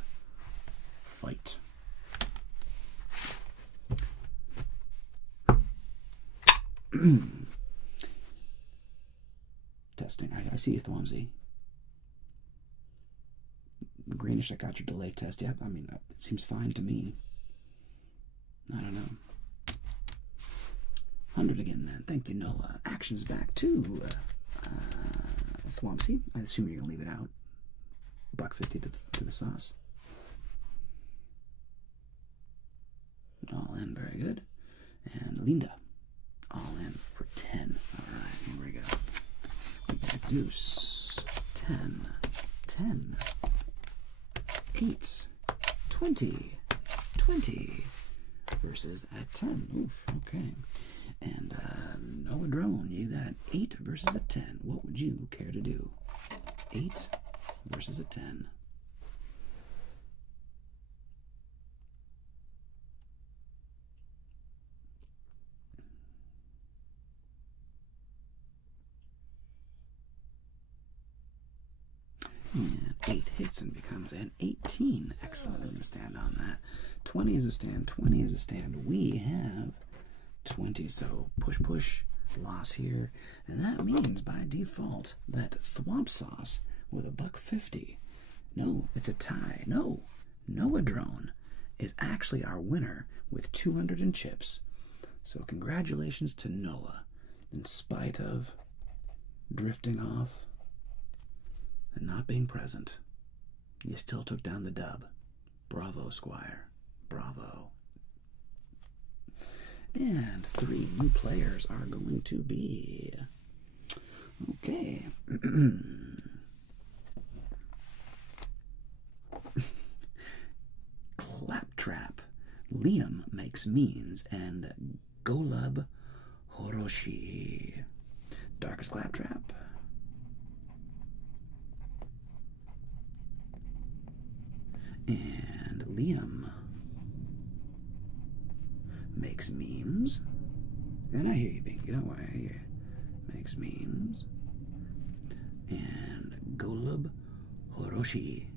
Fight. Testing. I see you, Thwomsy. Greenish, I got your delay test. Yep, I mean, it seems fine to me. I don't know. 100 again, then. Thank you, Noah. Actions back to Thwomsy. I assume you're going to leave it out. $1.50 to the sauce. All in, very good. And Linda, all in for 10. All right, here we go. We deuce, 10, 10, 8, 20, 20, versus at 10. Oof, okay. And Noah Drone, you got an 8 versus a 10. What would you care to do? 8 versus a 10. And 8 hits and becomes an 18. Excellent. I'm going to stand on that. 20 is a stand. 20 is a stand. We have 20. So push, push, loss here. And that means by default that Thwomp Sauce with a $1.50. No, it's a tie. No, Noah Drone is actually our winner with 200 in chips. So congratulations to Noah. In spite of drifting off and not being present, you still took down the dub. Bravo, Squire. Bravo. And 3 new players are going to be... Okay. Claptrap. Liam makes means, and Golub Horoshi. Darkest Claptrap. And Liam makes memes. And I hear you, Binky. Don't worry, I hear you. Makes memes. And Golub Horoshi.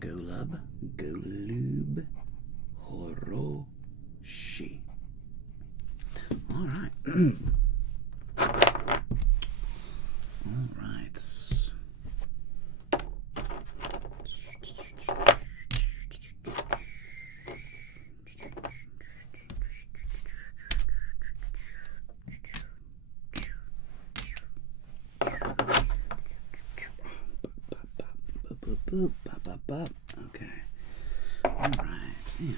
Golub Horoshi. All right. All right. Okay. All right. And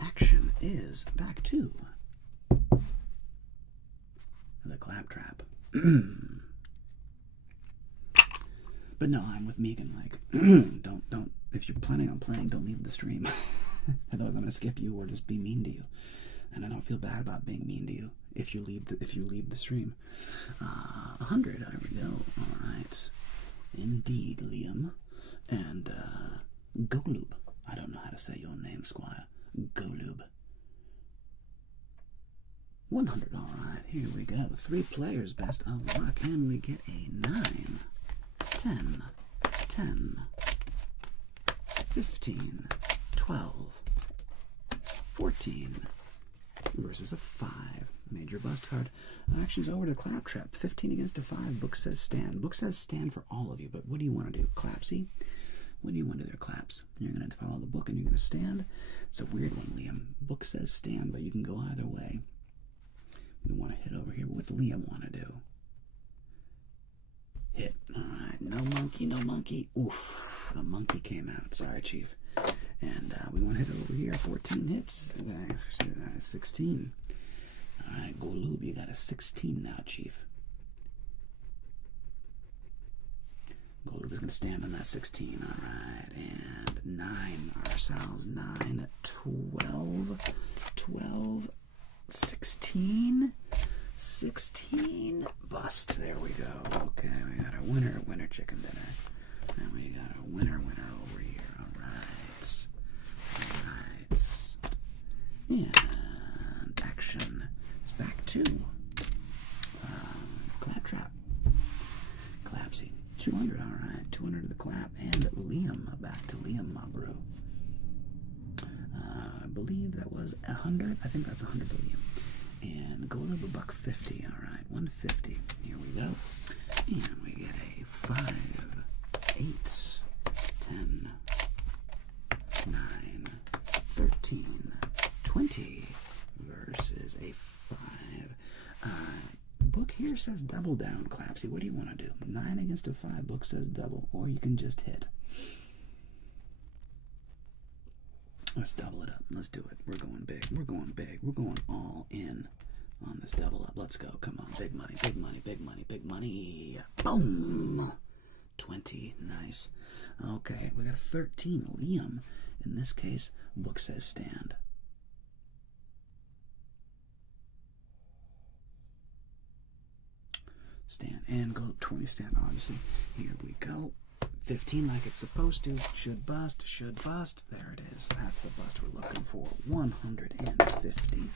action is back to the Claptrap. But no, I'm with Megan. Like, don't. If you're planning on playing, don't leave the stream. Otherwise, I'm gonna skip you or just be mean to you. And I don't feel bad about being mean to you if you leave the stream. 100. There we go. All right. Indeed, Liam. And Golub. I don't know how to say your name, Squire. Golub. 100. All right. Here we go. 3 players. Best of luck. And we get a 9. 10. 10. 15. 12. 14. Versus a 5. Major bust card. Action's over to Claptrap. 15 against a 5. Book says stand. Book says stand for all of you, but what do you want to do? Clapsy? What do you want to do there, Claps? You're going to follow the book and you're going to stand? It's a weird one, Liam. Book says stand, but you can go either way. We want to hit over here, but what's Liam want to do? Hit. Alright, no monkey, no monkey. Oof, the monkey came out. Sorry, Chief. And we want to hit over here. 14 hits. 16. Alright, Golub, you got a 16 now, Chief. Golub is going to stand on that 16. Alright, and 9 ourselves. 9, 12, 12, 16, 16. Bust. There we go. Okay, we got a winner, winner chicken dinner. And we got a winner, winner over here. Alright. Alright. And action is back to Claptrap. Clapsy. 200, alright. 200 to the clap. And Liam. Back to Liam, my bro. I believe that was 100. I think that's 100 to Liam. And Golub a $1.50. Alright, 150. Here we go. And we get a 5, 8, 10, 9, 13, 20 versus a 5. Book here says double down, Clapsy. What do you want to do? 9 against a 5. Book says double, or you can just hit. Let's double it up. Let's do it. We're going big. We're going big. We're going all in on this double up. Let's go. Come on. Big money, big money, big money, big money. Boom. 20. Nice. Okay, we got a 13. Liam. In this case, book says stand. Stand and go 20 stand, obviously. Here we go. 15 like it's supposed to. Should bust, should bust. There it is. That's the bust we're looking for. 150.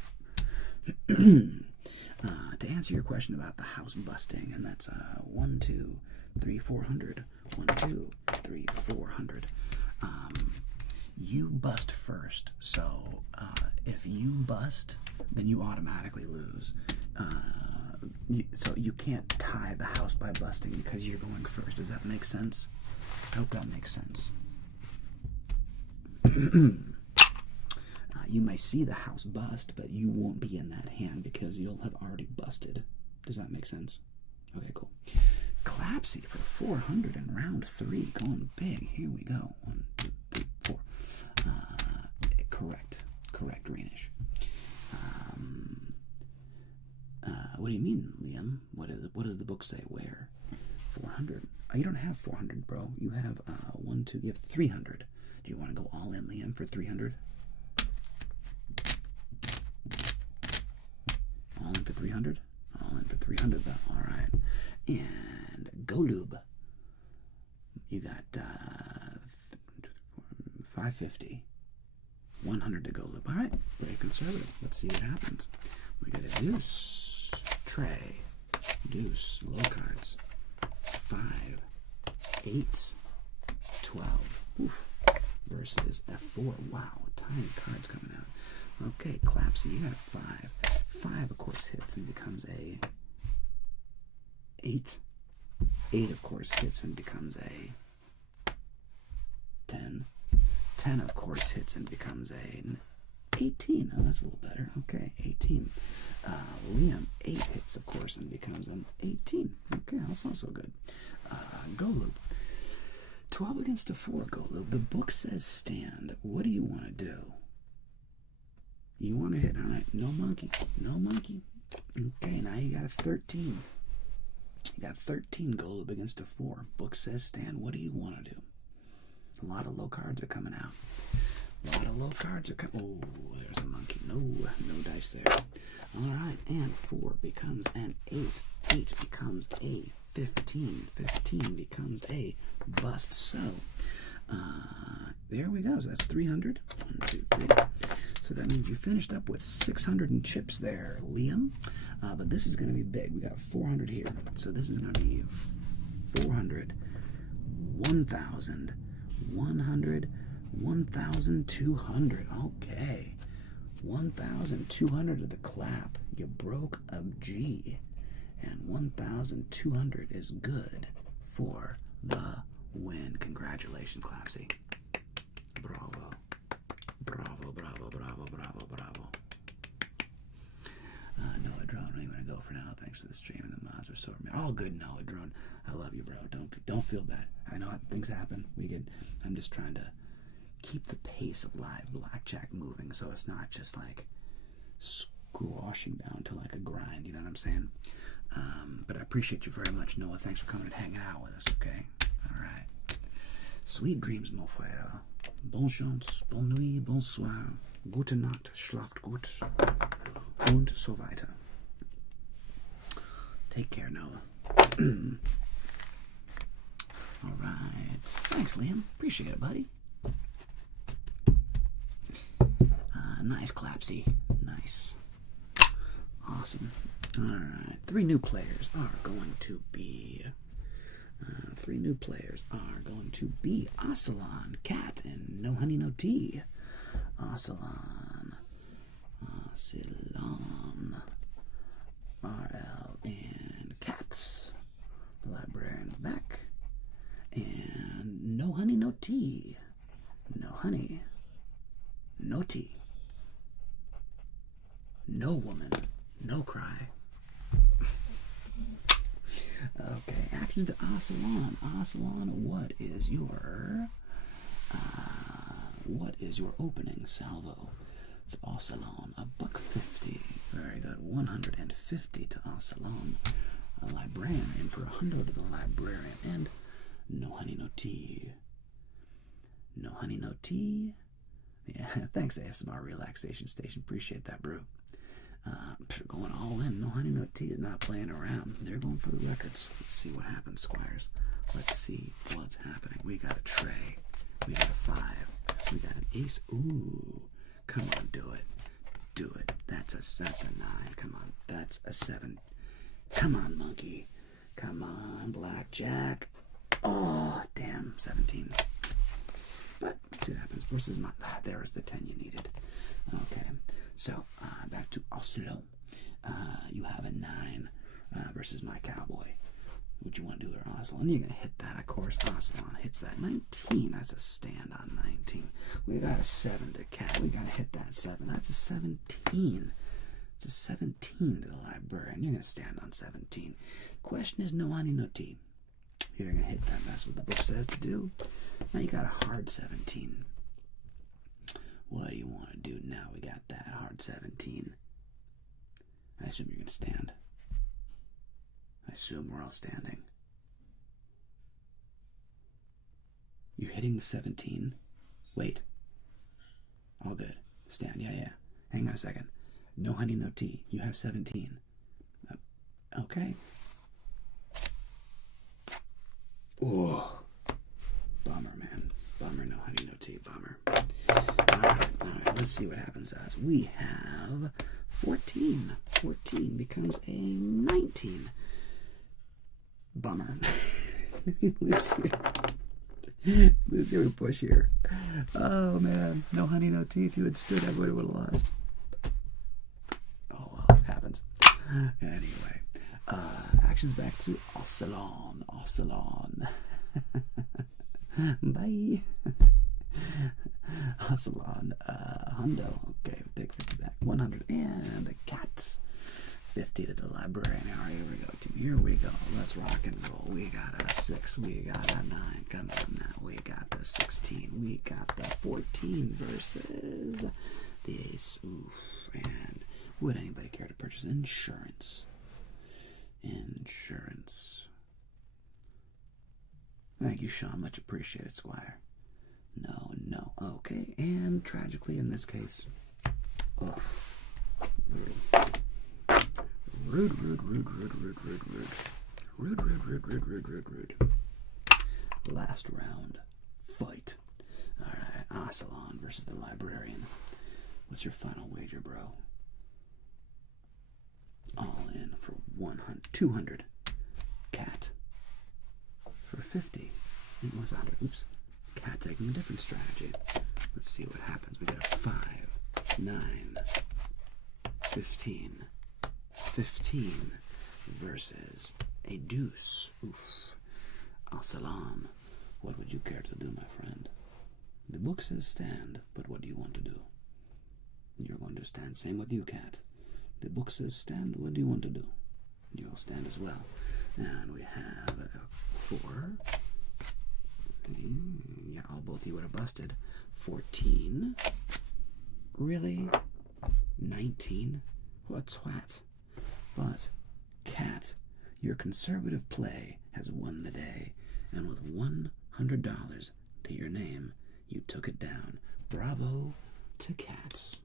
To answer your question about the house busting, and that's 1, 2, 3, 400. 1, 2, 3, 400. You bust first. So if you bust, then you automatically lose. So you can't tie the house by busting because you're going first. Does that make sense? I hope that makes sense. You may see the house bust, but you won't be in that hand because you'll have already busted. Does that make sense? Okay, cool. Clapsy for 400 in round 3. Going big. Here we go. 1, 2, 3, 4. Correct. Correct, Greenish. What do you mean, Liam? What does the book say? Where? 400. You don't have 400, bro. You have 1, 2. You have 300. Do you want to go all in, Liam, for 300? All in for 300? All in for 300, though. All right. And Golub. You got 550. 100 to Golub. All right. Very conservative. Let's see what happens. We got a deuce. Tray. Deuce. Low cards. 5. 8. 12. Oof. Versus F4. Wow. Tiny cards coming out. Okay, Clapsy, you got a 5. 5, of course, hits and becomes a 8. 8, of course, hits and becomes a 10. 10, of course, hits and becomes a 18. Oh, that's a little better. Okay, 18. Liam, 8 hits, of course, and becomes an 18. Okay, that's also good. Golub. 12 against a 4, Golub. The book says stand. What do you want to do? You want to hit, all right? No monkey. No monkey. Okay, now you got a 13. You got 13 Golub against a 4. Book says stand. What do you want to do? A lot of low cards are coming out. A lot of low cards are coming. Oh, there's a monkey. No dice there. All right, and 4 becomes an 8. 8 becomes a 15. 15 becomes a bust. So, there we go. So that's 300. 1, 2, 3. So that means you finished up with 600 in chips there, Liam. But this is going to be big. We got 400 here. So this is going to be 400, 1,000, 100, 1,200. Okay. 1,200 to the clap. You broke a G. And 1,200 is good for the win. Congratulations, Clapsy. Bravo. Bravo, bravo, bravo, bravo, bravo. Noah Drone, I'm going to go for now. Thanks for the stream and the mods are so all good, Noah Drone. I love you, bro. Don't feel bad. I know things happen. I'm just trying to keep the pace of live blackjack moving so it's not just like squashing down to like a grind, you know what I'm saying? But I appreciate you very much, Noah. Thanks for coming and hanging out with us, okay? All right. Sweet dreams, mon frère. Bonne chance, bonne nuit, bonsoir, gute Nacht, schlaft gut, und so weiter. Take care, Noah. All right. Thanks, Liam. Appreciate it, buddy. Nice, Clapsy. Nice. Awesome. All right. 3 new players are going to be... Ocelon, Cat, and No Honey, No Tea. Ocelon, RL, and Cat. The librarian's back. And No Honey, No Tea. No honey, no tea. No woman, no cry. Okay, actions to Ocelon. Ocelon, what is your opening salvo? It's Ocelon, $1.50. Very good. 150 to Salon. A librarian, and for 100 to the librarian. And no honey, no tea. No honey, no tea. Yeah, thanks ASMR Relaxation Station. Appreciate that, bro. Going all in. No honey, no tea is not playing around. They're going for the records. Let's see what happens, Squires. Let's see what's happening. We got a tray. We got a 5. We got an ace. Ooh. Come on, do it. Do it. That's a 9. Come on. That's a 7. Come on, monkey. Come on, Blackjack. Oh, damn. 17. But let's see what happens. Versus my... there is the 10 you needed. Okay. So, back to Oslo. You have a 9 versus my cowboy. What you want to do there, Oslo? And you're going to hit that, of course. Oslo hits that 19. That's a stand on 19. We got a 7 to cat. We got to hit that 7. That's a 17. It's a 17 to the librarian. You're going to stand on 17. Question is no honey, no tea. You're going to hit that. That's what the book says to do. Now you got a hard 17. What do you want to do now? We got that hard 17. I assume you're going to stand. I assume we're all standing. You're hitting the 17. Wait. All good. Stand. Yeah. Hang on a second. No honey, no tea. You have 17. Okay. Oh. Bummer, man. Bummer. No honey, no tea. Bummer. All right. Let's see what happens to us. We have 14. 14 becomes a 19. Bummer. Lose here. Lose here. We push here. Oh, man. No honey, no tea. If you had stood, everybody would have lost. Oh, well. It happens. Anyway. Actions back to Salon. Bye. Salon. Hundo. Okay, take 50 back. 100. And the cat. 50 to the librarian. All right, here we go, team. Here we go. Let's rock and roll. We got a 6. We got a 9. Come on now. We got the 16. We got the 14 versus the ace. Oof. And would anybody care to purchase insurance? Insurance. Thank you, Sean. Much appreciated, Squire. No. Okay. And tragically, in this case, rude. Rude. Last round. Fight. Alright, Asalon versus the librarian. What's your final wager, bro? All in for 100. 200. Cat. For 50. It was 100. Oops. Cat taking a different strategy. Let's see what happens. We got a 5, 9, 15. 15 versus a deuce. Oof. Al-Salam. What would you care to do, my friend? The book says stand, but what do you want to do? You're going to stand. Same with you, cat. The book says stand. What do you want to do? You'll stand as well. And we have a 4. Yeah, both of you would have busted. 14. Really? 19? What's what? But, cat, your conservative play has won the day, and with $100 to your name, you took it down. Bravo to cat.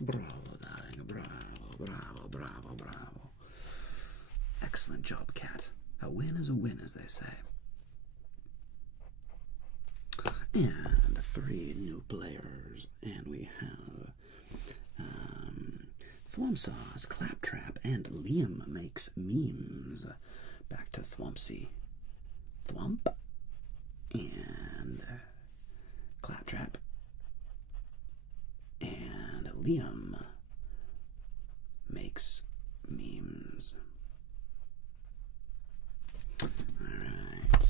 Bravo, darling. Bravo. Excellent job, cat. A win is a win, as they say. And 3 new players, and we have Thwumpsauce, Claptrap, and Liam makes memes. Back to Thwumpsy. Thwump and Claptrap and Liam makes memes. Alright.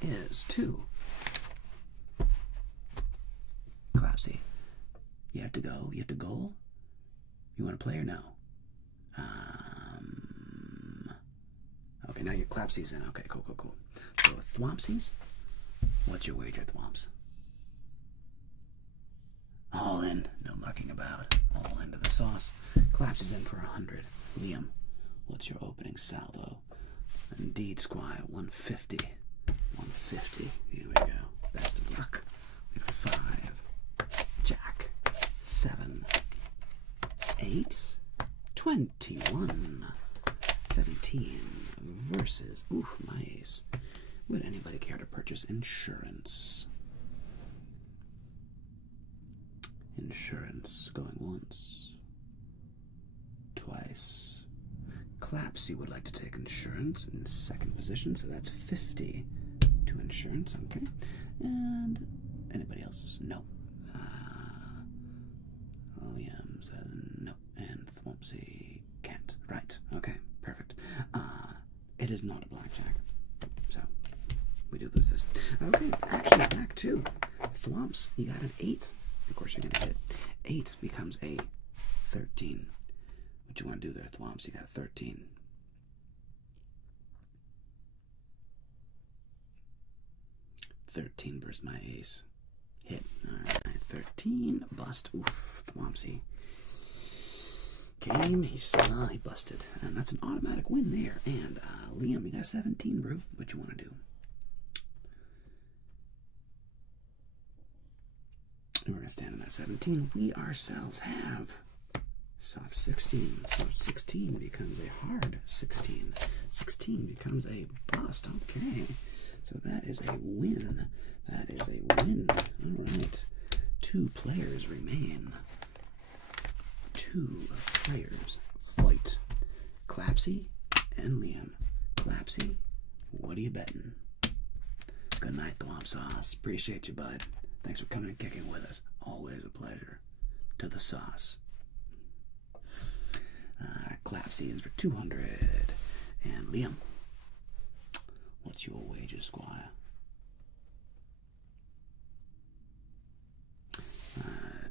Is to Clapsy You have to go. You have to goal? You want to play or no? Okay, now your clapsies in. Okay, cool, cool, cool. So thwompsies? What's your wager, thwomps? All in. No mucking about. All into the sauce. Clapsies in for 100. Liam, what's your opening salvo? Indeed, Squire, 150. 150. Here we go. Best of luck. We got 5. Jack. 7. 8. 21. 17. Versus. Oof, my ace. Would anybody care to purchase insurance? Insurance. Going once. Twice. Clapsy would like to take insurance in second position, so that's 50 to insurance, okay. And anybody else? No. Liam says no, and Thwompsy can't. Right, okay, perfect. It is not a blackjack, so we do lose this. Okay, actually back to Thwomps. You got an 8. Of course you're gonna hit. 8 becomes a 13. What you want to do there, Thwomps? You got a 13. $13 versus my ace. Hit. Alright, 13. Bust. Oof, Thwompsy. Game, he busted. And that's an automatic win there. And Liam, you got a 17, bro. What you want to do? And we're going to stand on that 17. We ourselves have soft 16. Soft 16 becomes a hard 16. 16 becomes a bust. Okay. So that is a win. That is a win. All right. 2 players remain. 2 players fight. Clapsy and Liam. Clapsy, what are you betting? Good night, Thwomp Sauce. Appreciate you, bud. Thanks for coming and kicking with us. Always a pleasure. To the sauce. Clapsy is for 200. And Liam, what's your wager, Squire?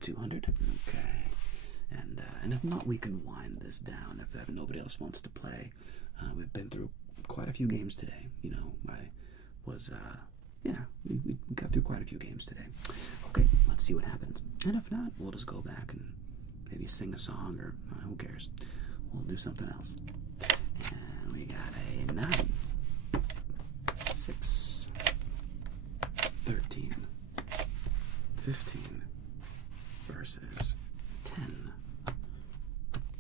200. Okay. And if not, we can wind this down. If nobody else wants to play, we've been through quite a few games today. You know, we got through quite a few games today. Okay, let's see what happens. And if not, we'll just go back and maybe sing a song, or who cares? We'll do something else. And we got a 9, 6, 13, 15 versus 10.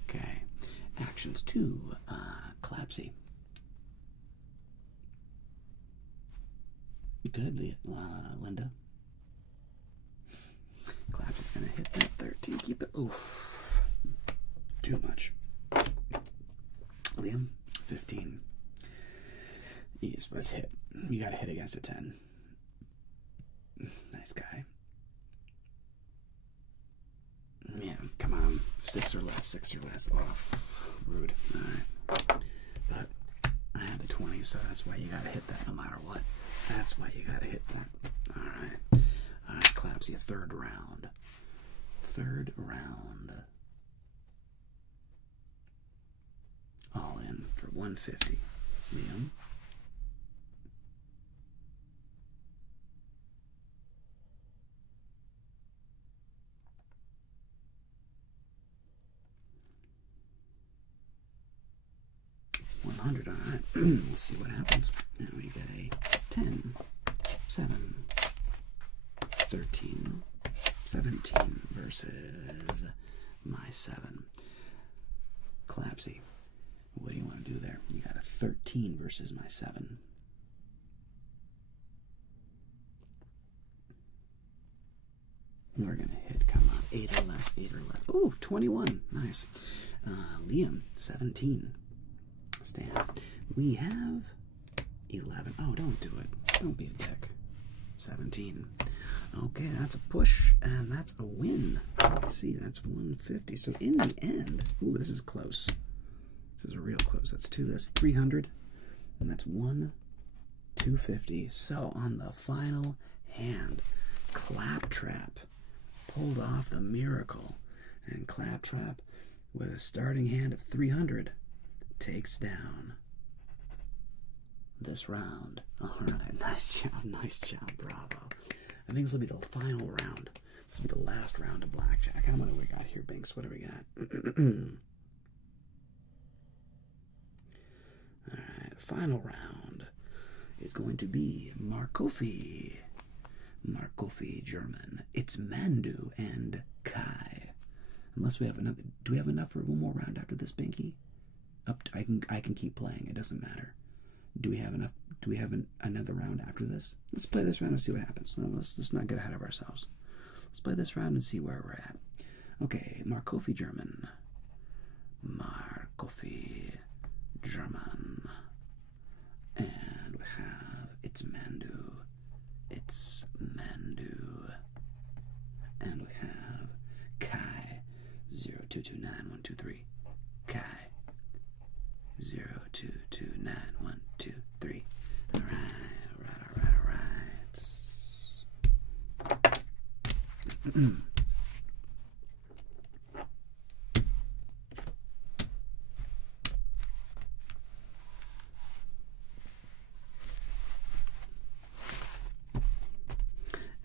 Okay. Actions 2, Clapsy. Good, Linda. Clapsy's gonna hit that 13. Keep it. Oof. Too much. Liam, 15. Yes, let's hit. You gotta hit against a 10. Nice guy. Yeah, come on. 6 or less, 6 or less. Oh, rude. Alright. But I had the 20, so that's why you gotta hit that no matter what. That's why you gotta hit that. Alright. Alright, Clapsy, third round. Third round. All in for 150. Liam. All right. We'll see what happens. Now we get a 10, 7, 13, 17 versus my 7. Clapsy, what do you want to do there? You got a 13 versus my 7. We're going to hit, come on, 8 or less, 8 or less. Ooh, 21, nice. Liam, 17. Stand. We have 11. Oh, don't do it. Don't be a dick. 17. Okay, that's a push, and that's a win. Let's see, that's 150. So in the end, ooh, this is close. This is real close. That's 2. That's 300, and that's 250. So on the final hand, Claptrap pulled off the miracle, and Claptrap, with a starting hand of 300, takes down this round. All right, nice job, bravo. I think this will be the final round. This will be the last round of Blackjack. How many we got here, Binks? What do we got? All right, final round is going to be Markofi. Markofi German. It's Mandu and Kai. Unless we have another. Do we have enough for one more round after this, Binky? I can keep playing. It doesn't matter. Do we have enough? Do we have another round after this? Let's play this round and see what happens. No, let's not get ahead of ourselves. Let's play this round and see where we're at. Okay, Markofi German. Markofi German. And we have It's Mandu. It's Mandu. And we have Kai. 0229123. Kai. 0229123. All right.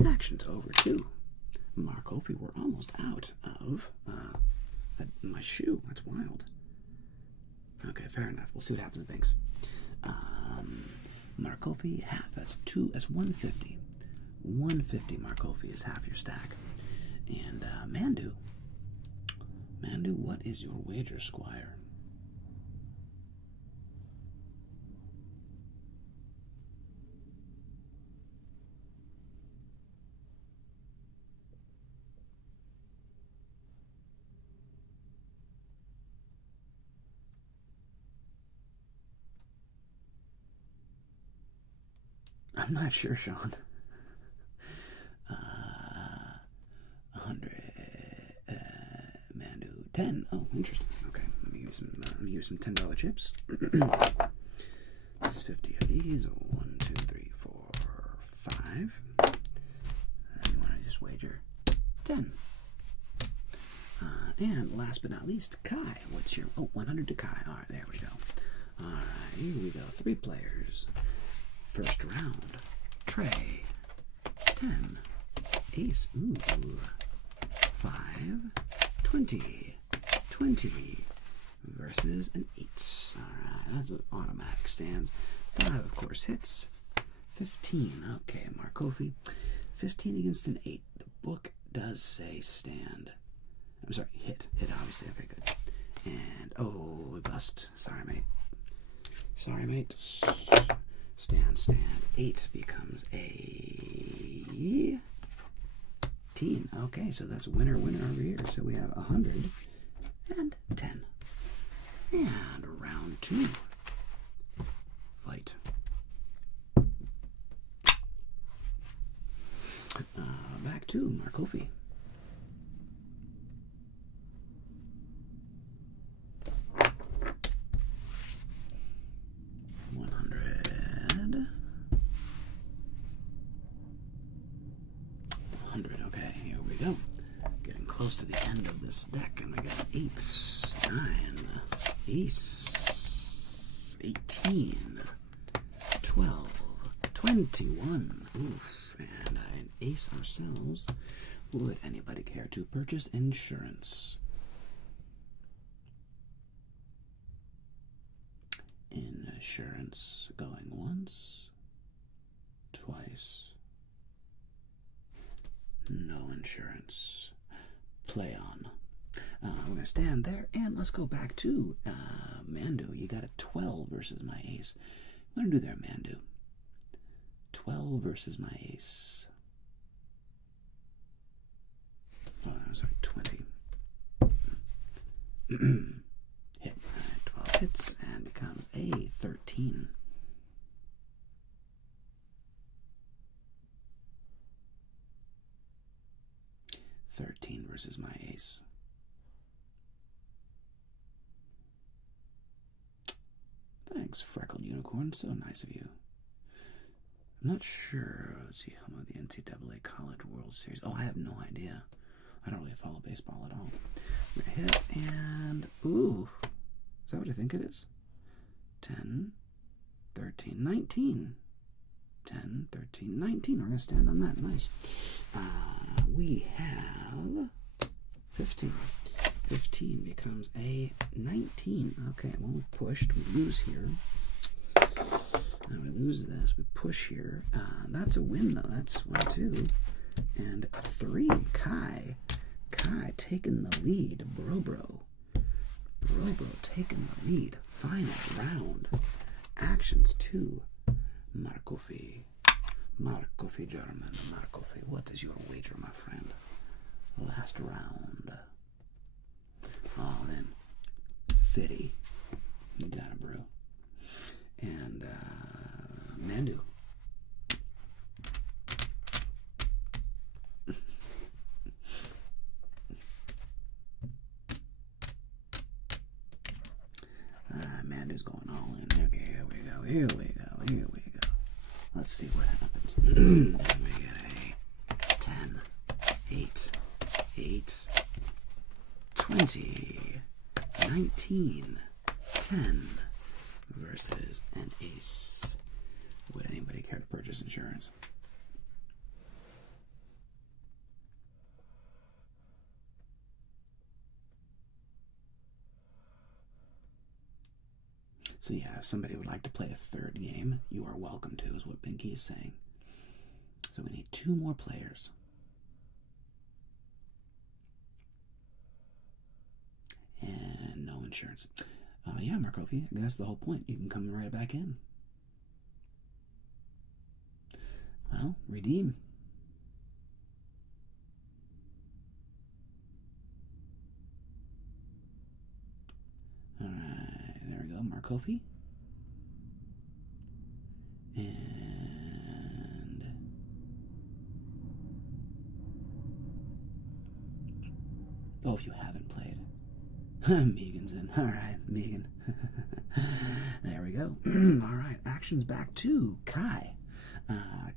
Action's over too. Markofi, we're almost out of my shoe. That's wild. Okay, fair enough. We'll see what happens to things. Markofi half. That's 150. 150 Markofi is half your stack. And Mandu, what is your wager, Squire? I'm not sure, Sean. 100, Mandu, 10. Oh, interesting. Okay, let me use some $10 chips. This is 50 of these. 1, 2, 3, 4, 5. And you want to just wager 10. And last but not least, Kai. What's your 100 to Kai? All right, there we go. All right, here we go. 3 players. First round, Trey, 10, Ace, 5, 20, 20, versus an 8. All right, that's what automatic stands. 5, of course, hits. 15, okay, Markofi, 15 against an 8. The book does say stand. I'm sorry, hit, obviously, okay, good. And, we bust. Sorry, mate. Stand. 8 becomes a 10. Okay, so that's winner over here. So we have 110. And round 2. Fight. Back to Markofi. Close to the end of this deck, and we got 8, 9, Ace, 18, 12, 21, oof, and an Ace ourselves. Would anybody care to purchase insurance? Insurance going once, twice, no insurance. Play on. We're going to stand there, and let's go back to Mandu. You got a 12 versus my Ace. What do you do there, Mandu? 12 versus my Ace. Oh, I'm sorry, 20. Hit. 12 hits, and becomes a 13. 13 versus my Ace. Thanks, Freckled Unicorn. So nice of you. I'm not sure. Let's see, home of the NCAA College World Series. Oh, I have no idea. I don't really follow baseball at all. We're going to hit, and, ooh, is that what I think it is? 10, 13, 19. 10, 13, 19. We're going to stand on that. Nice. We have 15. 15 becomes a 19. Okay, well, we pushed. We lose here. And we lose this. We push here. That's a win, though. That's 1, 2, and 3. Kai taking the lead. Bro taking the lead. Final round. Actions 2. Markofi, German. Markofi, what is your wager, my friend? Last round. Oh, then. Fitty. You got it, bro. And, Mandu. Mandu's going all in. Okay, here we go. Let's see what happens. We get a 10, 8, 20, 19, 10 versus an ace. Would anybody care to purchase insurance? So yeah, if somebody would like to play a third game, you are welcome to, is what Pinky is saying. So we need 2 more players. And no insurance. Yeah, Markofi, that's the whole point. You can come right back in. Well, redeem. Alright, there we go, Markofi. And oh, if you haven't played. Megan's in. Alright, Megan. There we go. Alright, actions back to Kai.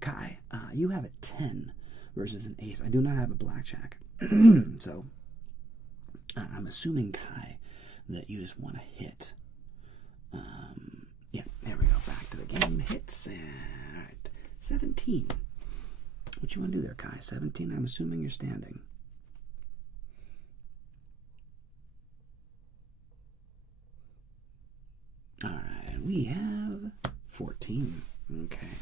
Kai, you have a 10 versus an ace. I do not have a blackjack. So, I'm assuming, Kai, that you just want to hit. Yeah, there we go. Back to the game. Hits. Alright, 17. What you want to do there, Kai? 17, I'm assuming you're standing. Alright, and we have 14. Okay.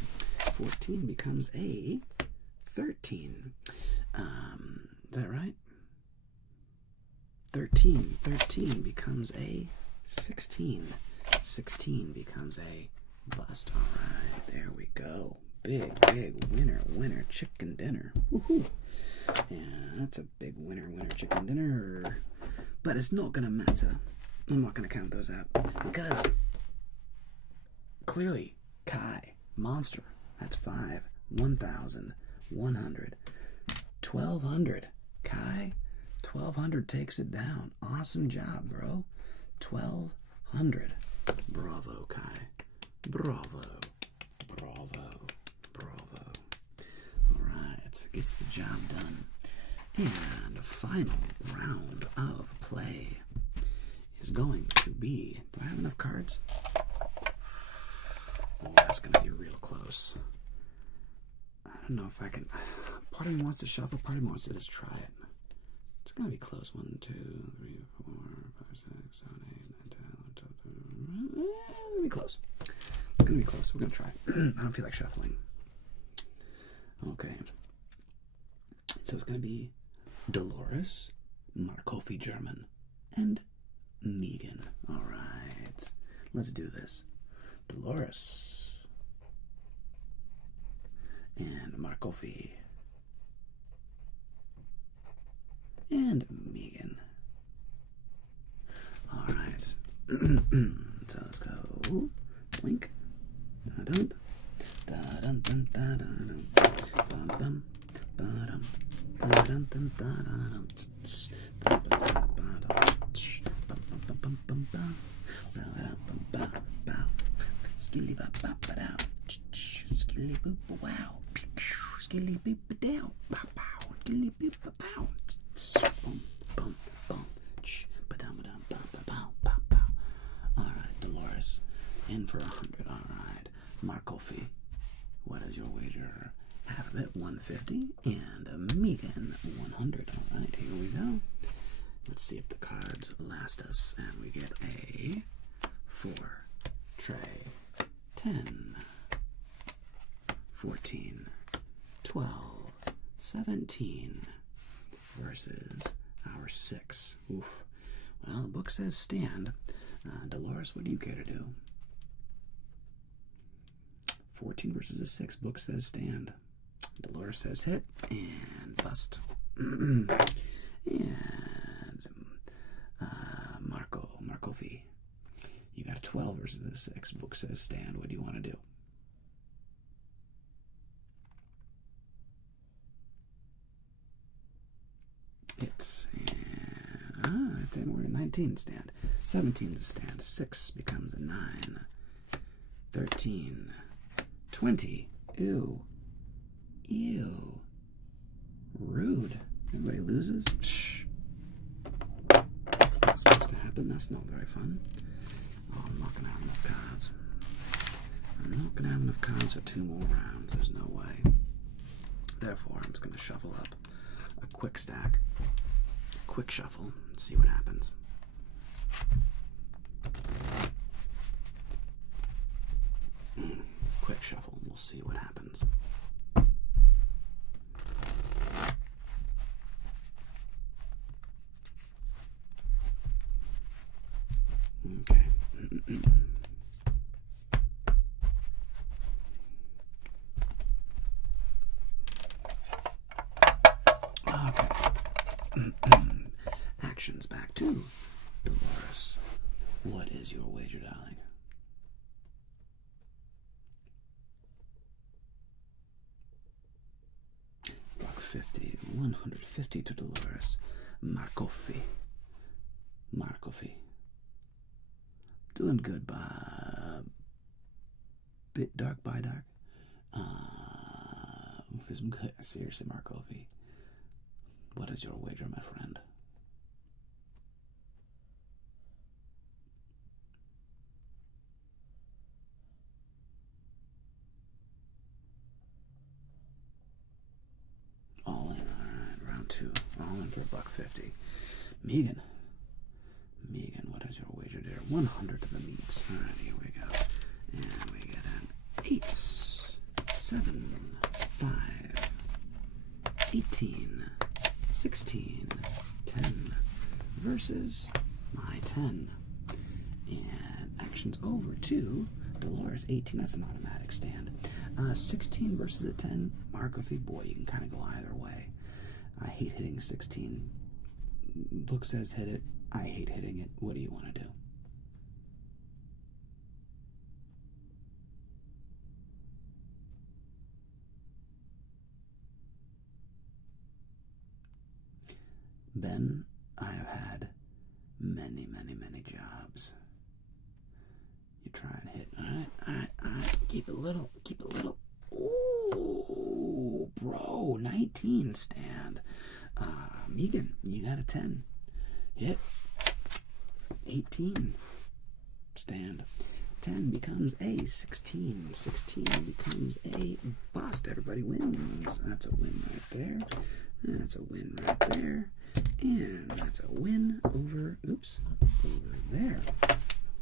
14 becomes a 13. Is that right? 13 becomes a 16. 16 becomes a bust. Alright, there we go. Big winner, chicken dinner. Woohoo! Yeah, that's a big winner, chicken dinner. But it's not gonna matter. I'm not gonna count those out because clearly, Kai, monster. That's 5, 1,100, 1,200. Kai, 1,200 takes it down. Awesome job, bro. 1,200. Bravo, Kai. Bravo. Alright, gets the job done. And the final round of play is going to be... Do I have enough cards? Oh, that's going to be real close. I don't know if I can... Part of me wants to shuffle, part of me wants to just try it. It's going to be close. 1, 2, 3, 4, 5, 6, 7, 8, 9, 10, 11, 12, 13. It's going to be close. It's going to be close. We're going to try it. I don't feel like shuffling. Okay. So it's going to be Dolores, Markofi German, and Megan. All right. Let's do this. Dolores and Markofi and Megan. All right. So let's go. Blink. Da-dun. Da-dun, dun, da-dun, bum, bum, ba-dum. Da-dun, dun, da-dun, skilly ba ba ba down, skilly boop wow, skilly boop down, pow pow, skilly boop bow, Marcofi. What is your wager? Half of it, 150, and a Megan, 100. All right, here we go. Let's see if the cards last us, and we get a 4, tray, 10, 14, 12, 17, versus our 6. Oof. Well, the book says stand. Dolores, what do you care to do? 14 versus a 6. Book says stand. Dolores says hit and bust. And Marcofi. You got a 12 versus a 6. Book says stand. What do you want to do? Hit. And then we're at 19 stand. 17 is a stand. 6 becomes a 9. 13. 20. Ew. Ew. Rude. Everybody loses? Shh. That's not supposed to happen. That's not very fun. Oh, I'm not going to have enough cards. I'm not going to have enough cards for 2 more rounds. There's no way. Therefore, I'm just going to shuffle up a quick stack. Quick shuffle and see what happens. Quick shuffle, we'll see what happens. Okay. Actions back to Dolores. What is your wager, darling? $150, 150 to Dolores. Marcofi. Doing good, Bob. Bit dark by dark. Good. Seriously, Marcofi. What is your wager, my friend? All in. All right, round 2. All in for $150. Megan, what is your wager, dear? 100 to the meets. All right, here we go. And we get an 8, 7, 5, 18, 16, 10 versus my 10. And action's over to Dolores. 18, that's an automatic stand. 16 versus a 10. Marcofi, boy, you can kind of go either way. I hate hitting 16. Book says hit it. I hate hitting it. What do you want to do? Ben, I have had many, many, many jobs. You try and hit. All right. Keep it little. Ooh, bro, 19 stand. Megan, you got a 10. Hit. 18 stand. 10 becomes a 16. 16 becomes a bust. Everybody wins. That's a win right there. That's a win right there. And that's a win over there.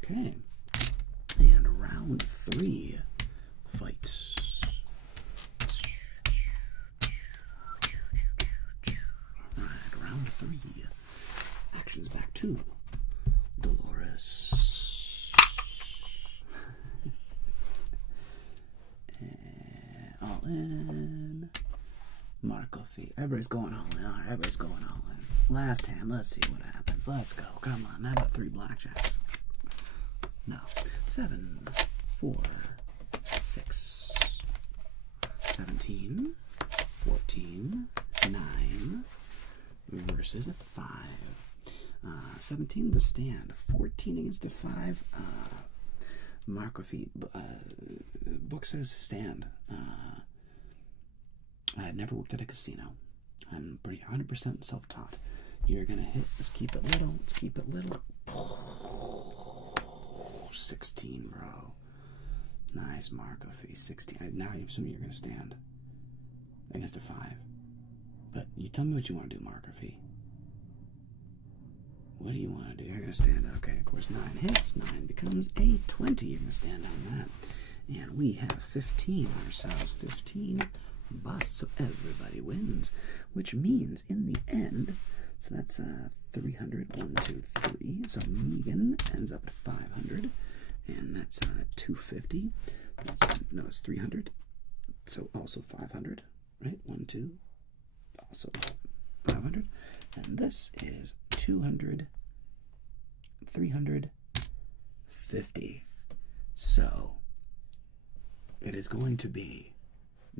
Okay. And round 3. Fight. Alright, round 3. Actions back to Dolores. All in. Marcofi. Everybody's going all in. Everybody's going all in. Last hand. Let's see what happens. Let's go. Come on. How about 3 blackjacks? No. 7, 4, 6, 17, 14, 9 versus a 5. 17 to stand. 14 against a 5. Marcofi. Book says stand. I've never worked at a casino. I'm pretty 100% self-taught. You're gonna hit. Let's keep it little. 16, bro. Nice, Marco fee. 16. Now I'm assuming you're going to stand against a 5. But you tell me what you want to do, Marco fee. What do you want to do? You're going to stand. Okay, of course, 9 hits. 9 becomes a 20. You're going to stand on that. And we have 15 ourselves. 15 busts, so everybody wins. Which means, in the end, so that's 300. 1, 2, 3. So Megan ends up at 500. And that's 250. No, it's 300. So also 500, right? 1, 2. Also 500. And this is 200. 350. So it is going to be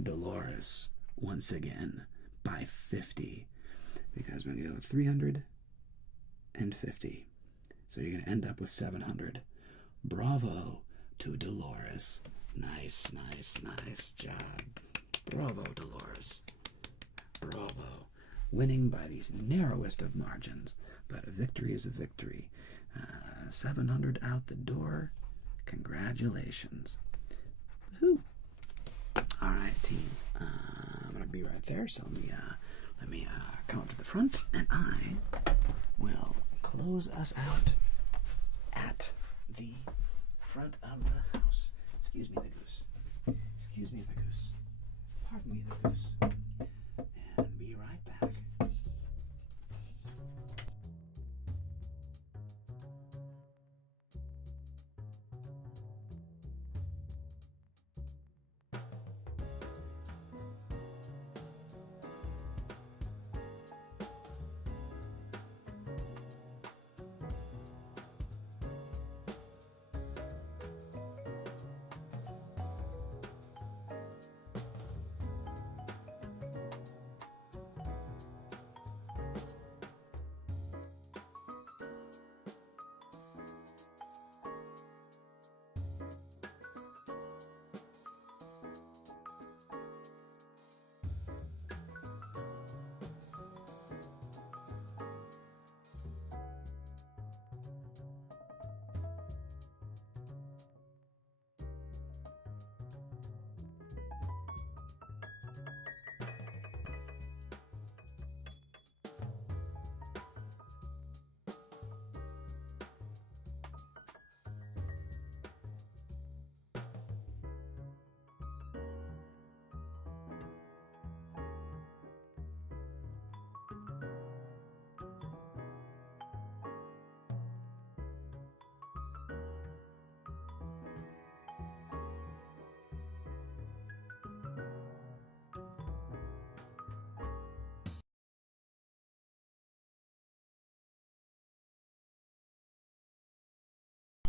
Dolores once again by 50. Because we're going to go 350. So you're going to end up with 700. Bravo to Dolores. Nice, nice, nice job. Bravo, Dolores. Bravo. Winning by the narrowest of margins. But a victory is a victory. 700 out the door. Congratulations. Woo. All right, team. I'm going to be right there. So let me come up to the front. And I will close us out at the front of the house. Excuse me, the goose. Excuse me, the goose. Pardon me, the goose. And be right back.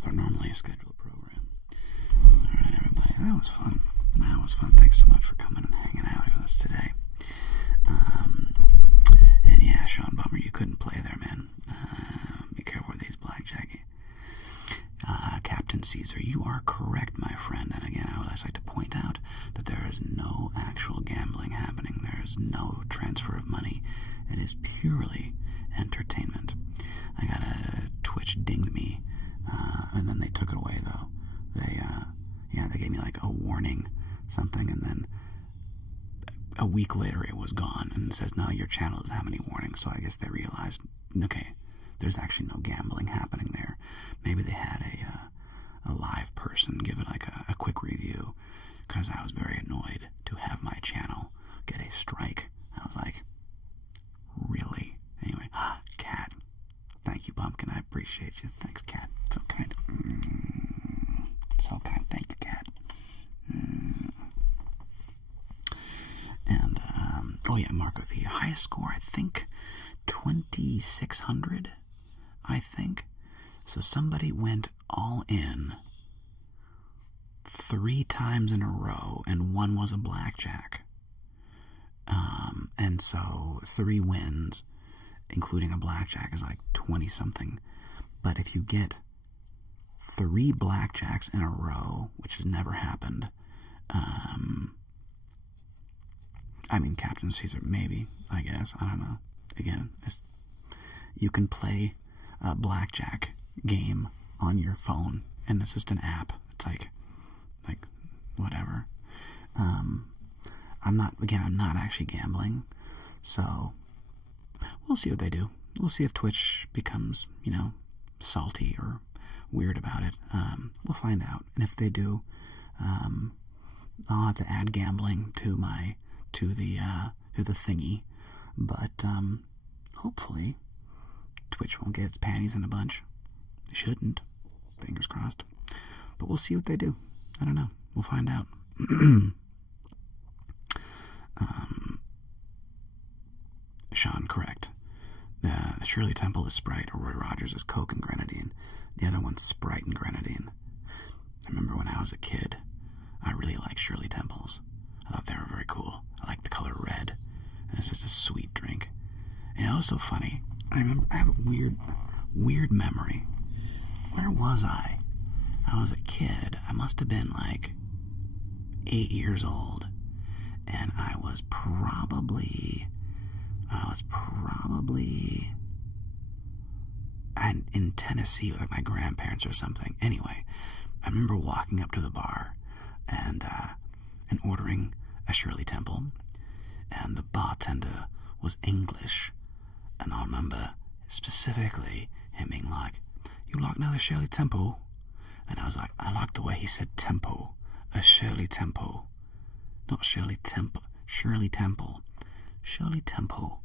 Our normally scheduled program. Alright, everybody, that was fun. That was fun. Thanks so much for coming and hanging out with us today. And yeah, Sean Bummer, you couldn't play there, man. Be careful with these blackjack. Captain Caesar, you are correct, my friend. And again, I would just like to point out that there is no actual gambling happening. There is no transfer of money. It is purely entertainment. I got a Twitch dinged me. And then they took it away, though. They gave me like a warning, something, and then a week later it was gone, and it says, no, your channel doesn't have any warnings. So I guess they realized, okay, there's actually no gambling happening there. Maybe they had a live person give it like a quick review, because I was very annoyed to have my channel get a strike. I was like, really? Anyway, Cat. Thank you, Pumpkin. I appreciate you. Thanks, Cat. So kind. So kind. Thank you, Cat. And, oh yeah, Marco V. Highest score, I think, 2,600, I think. So somebody went all in 3 times in a row, and one was a blackjack. And so 3 wins, including a blackjack, is like 20-something. But if you get 3 blackjacks in a row, which has never happened, I mean, Captain Caesar, maybe, I guess. I don't know. Again, you can play a blackjack game on your phone, and it's just an app. It's like whatever. I'm not actually gambling, so we'll see what they do. We'll see if Twitch becomes, salty or weird about it. We'll find out, and if they do, I'll have to add gambling to the thingy. But hopefully, Twitch won't get its panties in a bunch. It shouldn't. Fingers crossed. But we'll see what they do. I don't know. We'll find out. Sean, correct. The Shirley Temple is Sprite, or Roy Rogers is Coke and Grenadine. The other one's Sprite and Grenadine. I remember when I was a kid, I really liked Shirley Temples. I thought they were very cool. I liked the color red, and it's just a sweet drink. And it was so funny. I have a weird memory. Where was I? I was a kid. I must have been like 8 years old, and I was probably in Tennessee with my grandparents or something. Anyway, I remember walking up to the bar and ordering a Shirley Temple, and the bartender was English, and I remember specifically him being like, "You like another Shirley Temple?" And I was like, I liked the way he said temple. A Shirley Temple. Not Shirley Temple. Shirley Temple. Shirley Temple.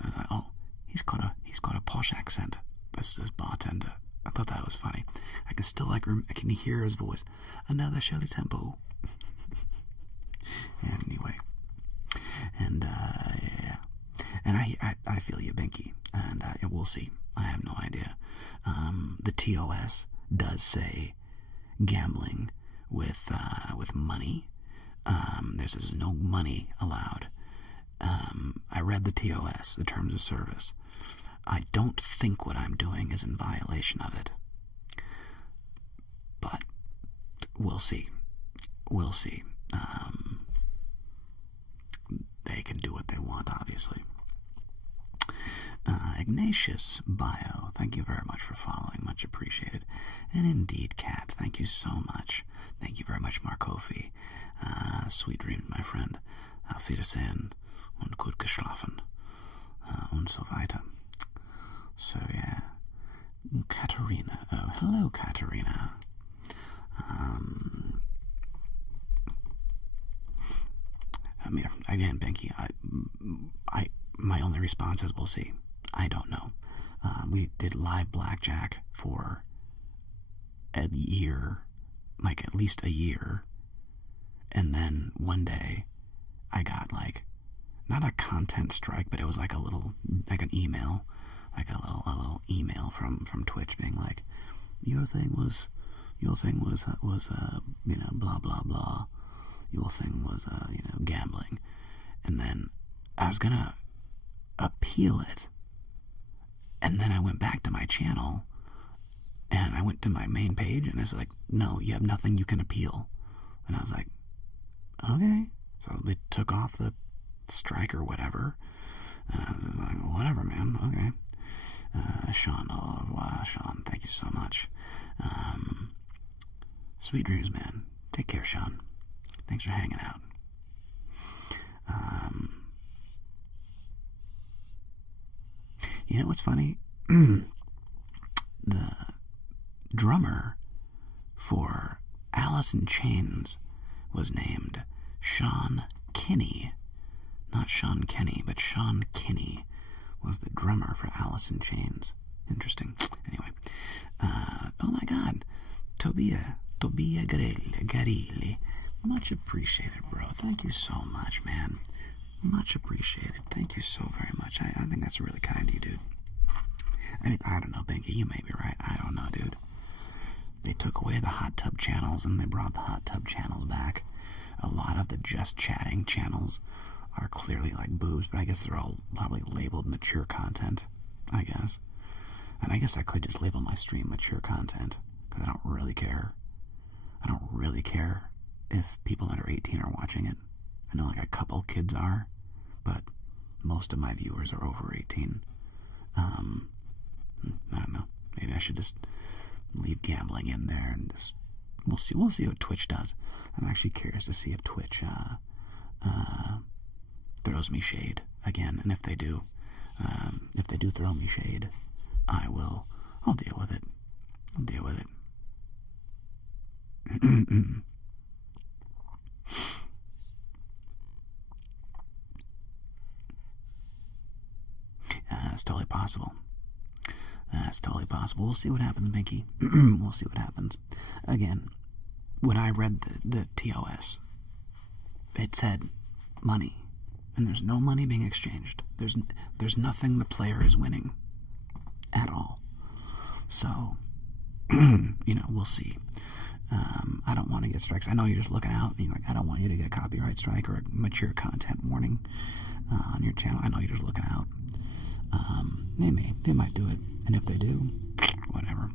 I was like, oh, he's got a posh accent. That's this bartender. I thought that was funny. I can still I can hear his voice. Another Shirley Temple. Anyway. And yeah. And I feel you, Binky. And we'll see. I have no idea. The TOS does say gambling with money. There's no money allowed. I read the TOS, the Terms of Service. I don't think what I'm doing is in violation of it. But we'll see. We'll see. They can do what they want, obviously. Ignatius Bio, thank you very much for following, much appreciated. And indeed, Kat, thank you so much. Thank you very much, Markofi. Sweet dreams, my friend. Auf Wiedersehen und gut geschlafen. Und so weiter. So, yeah. Katerina. Oh, hello, Katerina. I mean, again, Benki, my only response is we'll see. I don't know. We did live Blackjack for a year, like at least a year, and then one day I got like, not a content strike, but it was like a little, like an email, like a little email from Twitch being like, your thing was blah blah blah. Your thing was gambling, and then I was gonna appeal it, and then I went back to my channel, and I went to my main page, and it's like, no, you have nothing you can appeal, and I was like, okay, so they took off the strike or whatever, and I was like, whatever, man, okay. Sean, au revoir, Sean, thank you so much. Sweet dreams, man. Take care, Sean. Thanks for hanging out. You know what's funny? The drummer for Alice in Chains was named Sean Kinney. Not Sean Kenny, but Sean Kinney was the drummer for Alice in Chains. Interesting. Anyway. Oh my God. Tobia Garilli. Much appreciated, bro. Thank you so much, man. Much appreciated. Thank you so very much. I think that's really kind of you, dude. I mean, I don't know, Binky. You may be right. I don't know, dude. They took away the hot tub channels and they brought the hot tub channels back. A lot of the just chatting channels are clearly like boobs, but I guess they're all probably labeled mature content, I guess. And I guess I could just label my stream mature content, because I don't really care. I don't really care if people under 18 are watching it. I know like a couple kids are, but most of my viewers are over 18. I don't know. Maybe I should just leave gambling in there and just We'll see what Twitch does. I'm actually curious to see if Twitch throws me shade again, and if they do throw me shade, I'll deal with it. I'll deal with it. It's totally possible. That's totally possible. We'll see what happens, Binky. We'll see what happens. Again, when I read the TOS, it said money, and there's no money being exchanged. There's nothing the player is winning at all. So, we'll see. I don't want to get strikes. I know you're just looking out. And you're like, I don't want you to get a copyright strike or a mature content warning on your channel. I know you're just looking out. They might do it, and if they do, whatever.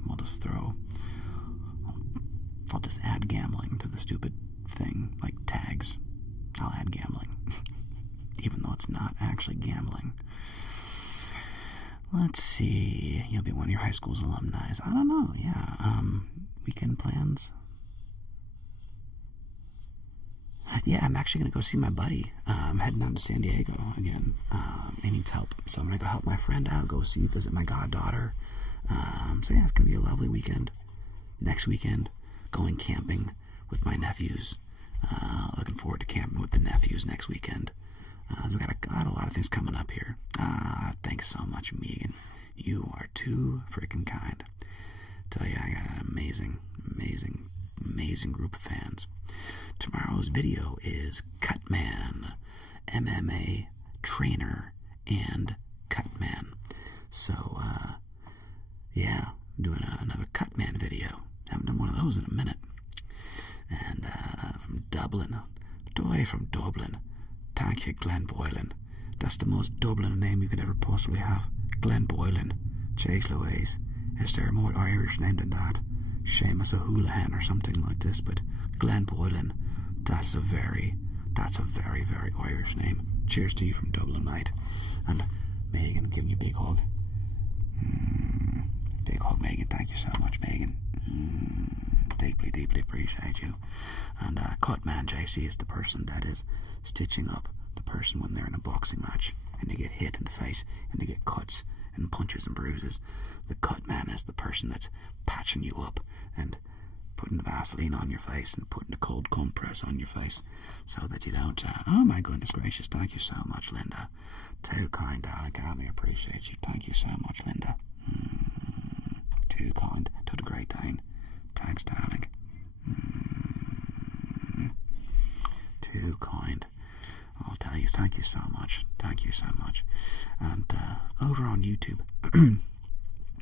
I'll just add gambling to the stupid thing, like tags. I'll add gambling, even though it's not actually gambling. Let's see. You'll be one of your high school's alumni. I don't know. Yeah. Weekend plans. Yeah, I'm actually going to go see my buddy. I'm heading down to San Diego again. He needs help. So I'm going to go help my friend out, visit my goddaughter. So yeah, it's going to be a lovely weekend. Next weekend, going camping with my nephews. Looking forward to camping with the nephews next weekend. We got a lot of things coming up here. Thanks so much, Megan. You are too freaking kind. Tell you, I got an amazing group of fans. Tomorrow's video is Cutman, MMA trainer and Cutman. So, yeah, doing another Cutman video. Haven't done one of those in a minute. And from Dublin, away from Dublin. Thank you, Glenn Boylan. That's the most Dublin name you could ever possibly have. Glenn Boylan. Jeez Louise. Is there a more Irish name than that? Seamus O'Houlihan or something like this, but Glenn Boylan, that's a very, very Irish name. Cheers to you from Dublin, mate. And Megan, I'm giving you a big hug. Big hug, Megan. Thank you so much, Megan. Deeply appreciate you. And Cutman JC is the person that is stitching up the person when they're in a boxing match and they get hit in the face and they get cuts and punches and bruises. The Cutman is the person that's patching you up and putting the Vaseline on your face and putting the cold compress on your face so that you don't... oh my goodness gracious, thank you so much, Linda. Too kind, darling. I appreciate you. Thank you so much, Linda. Too kind to the Great Dane. Thanks, darling. Too kind. I'll tell you, thank you so much. Thank you so much. And over on YouTube,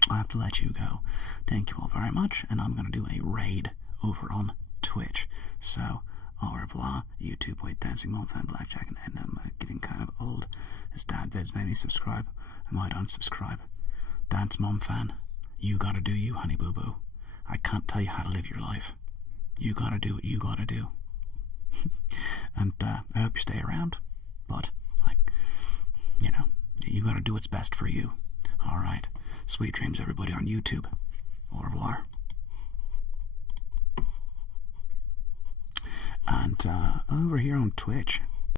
I have to let you go. Thank you all very much. And I'm going to do a raid over on Twitch. So, au revoir, YouTube. Wait, Dancing Mom Fan Blackjack and Edna. I'm getting kind of old. His dad vids made me subscribe. I might unsubscribe. Dance Mom Fan, you gotta do you, honey boo boo. I can't tell you how to live your life. You gotta do what you gotta do. And I hope you stay around. But, you gotta do what's best for you. Alright. Sweet dreams, everybody on YouTube. Au revoir. And over here on Twitch,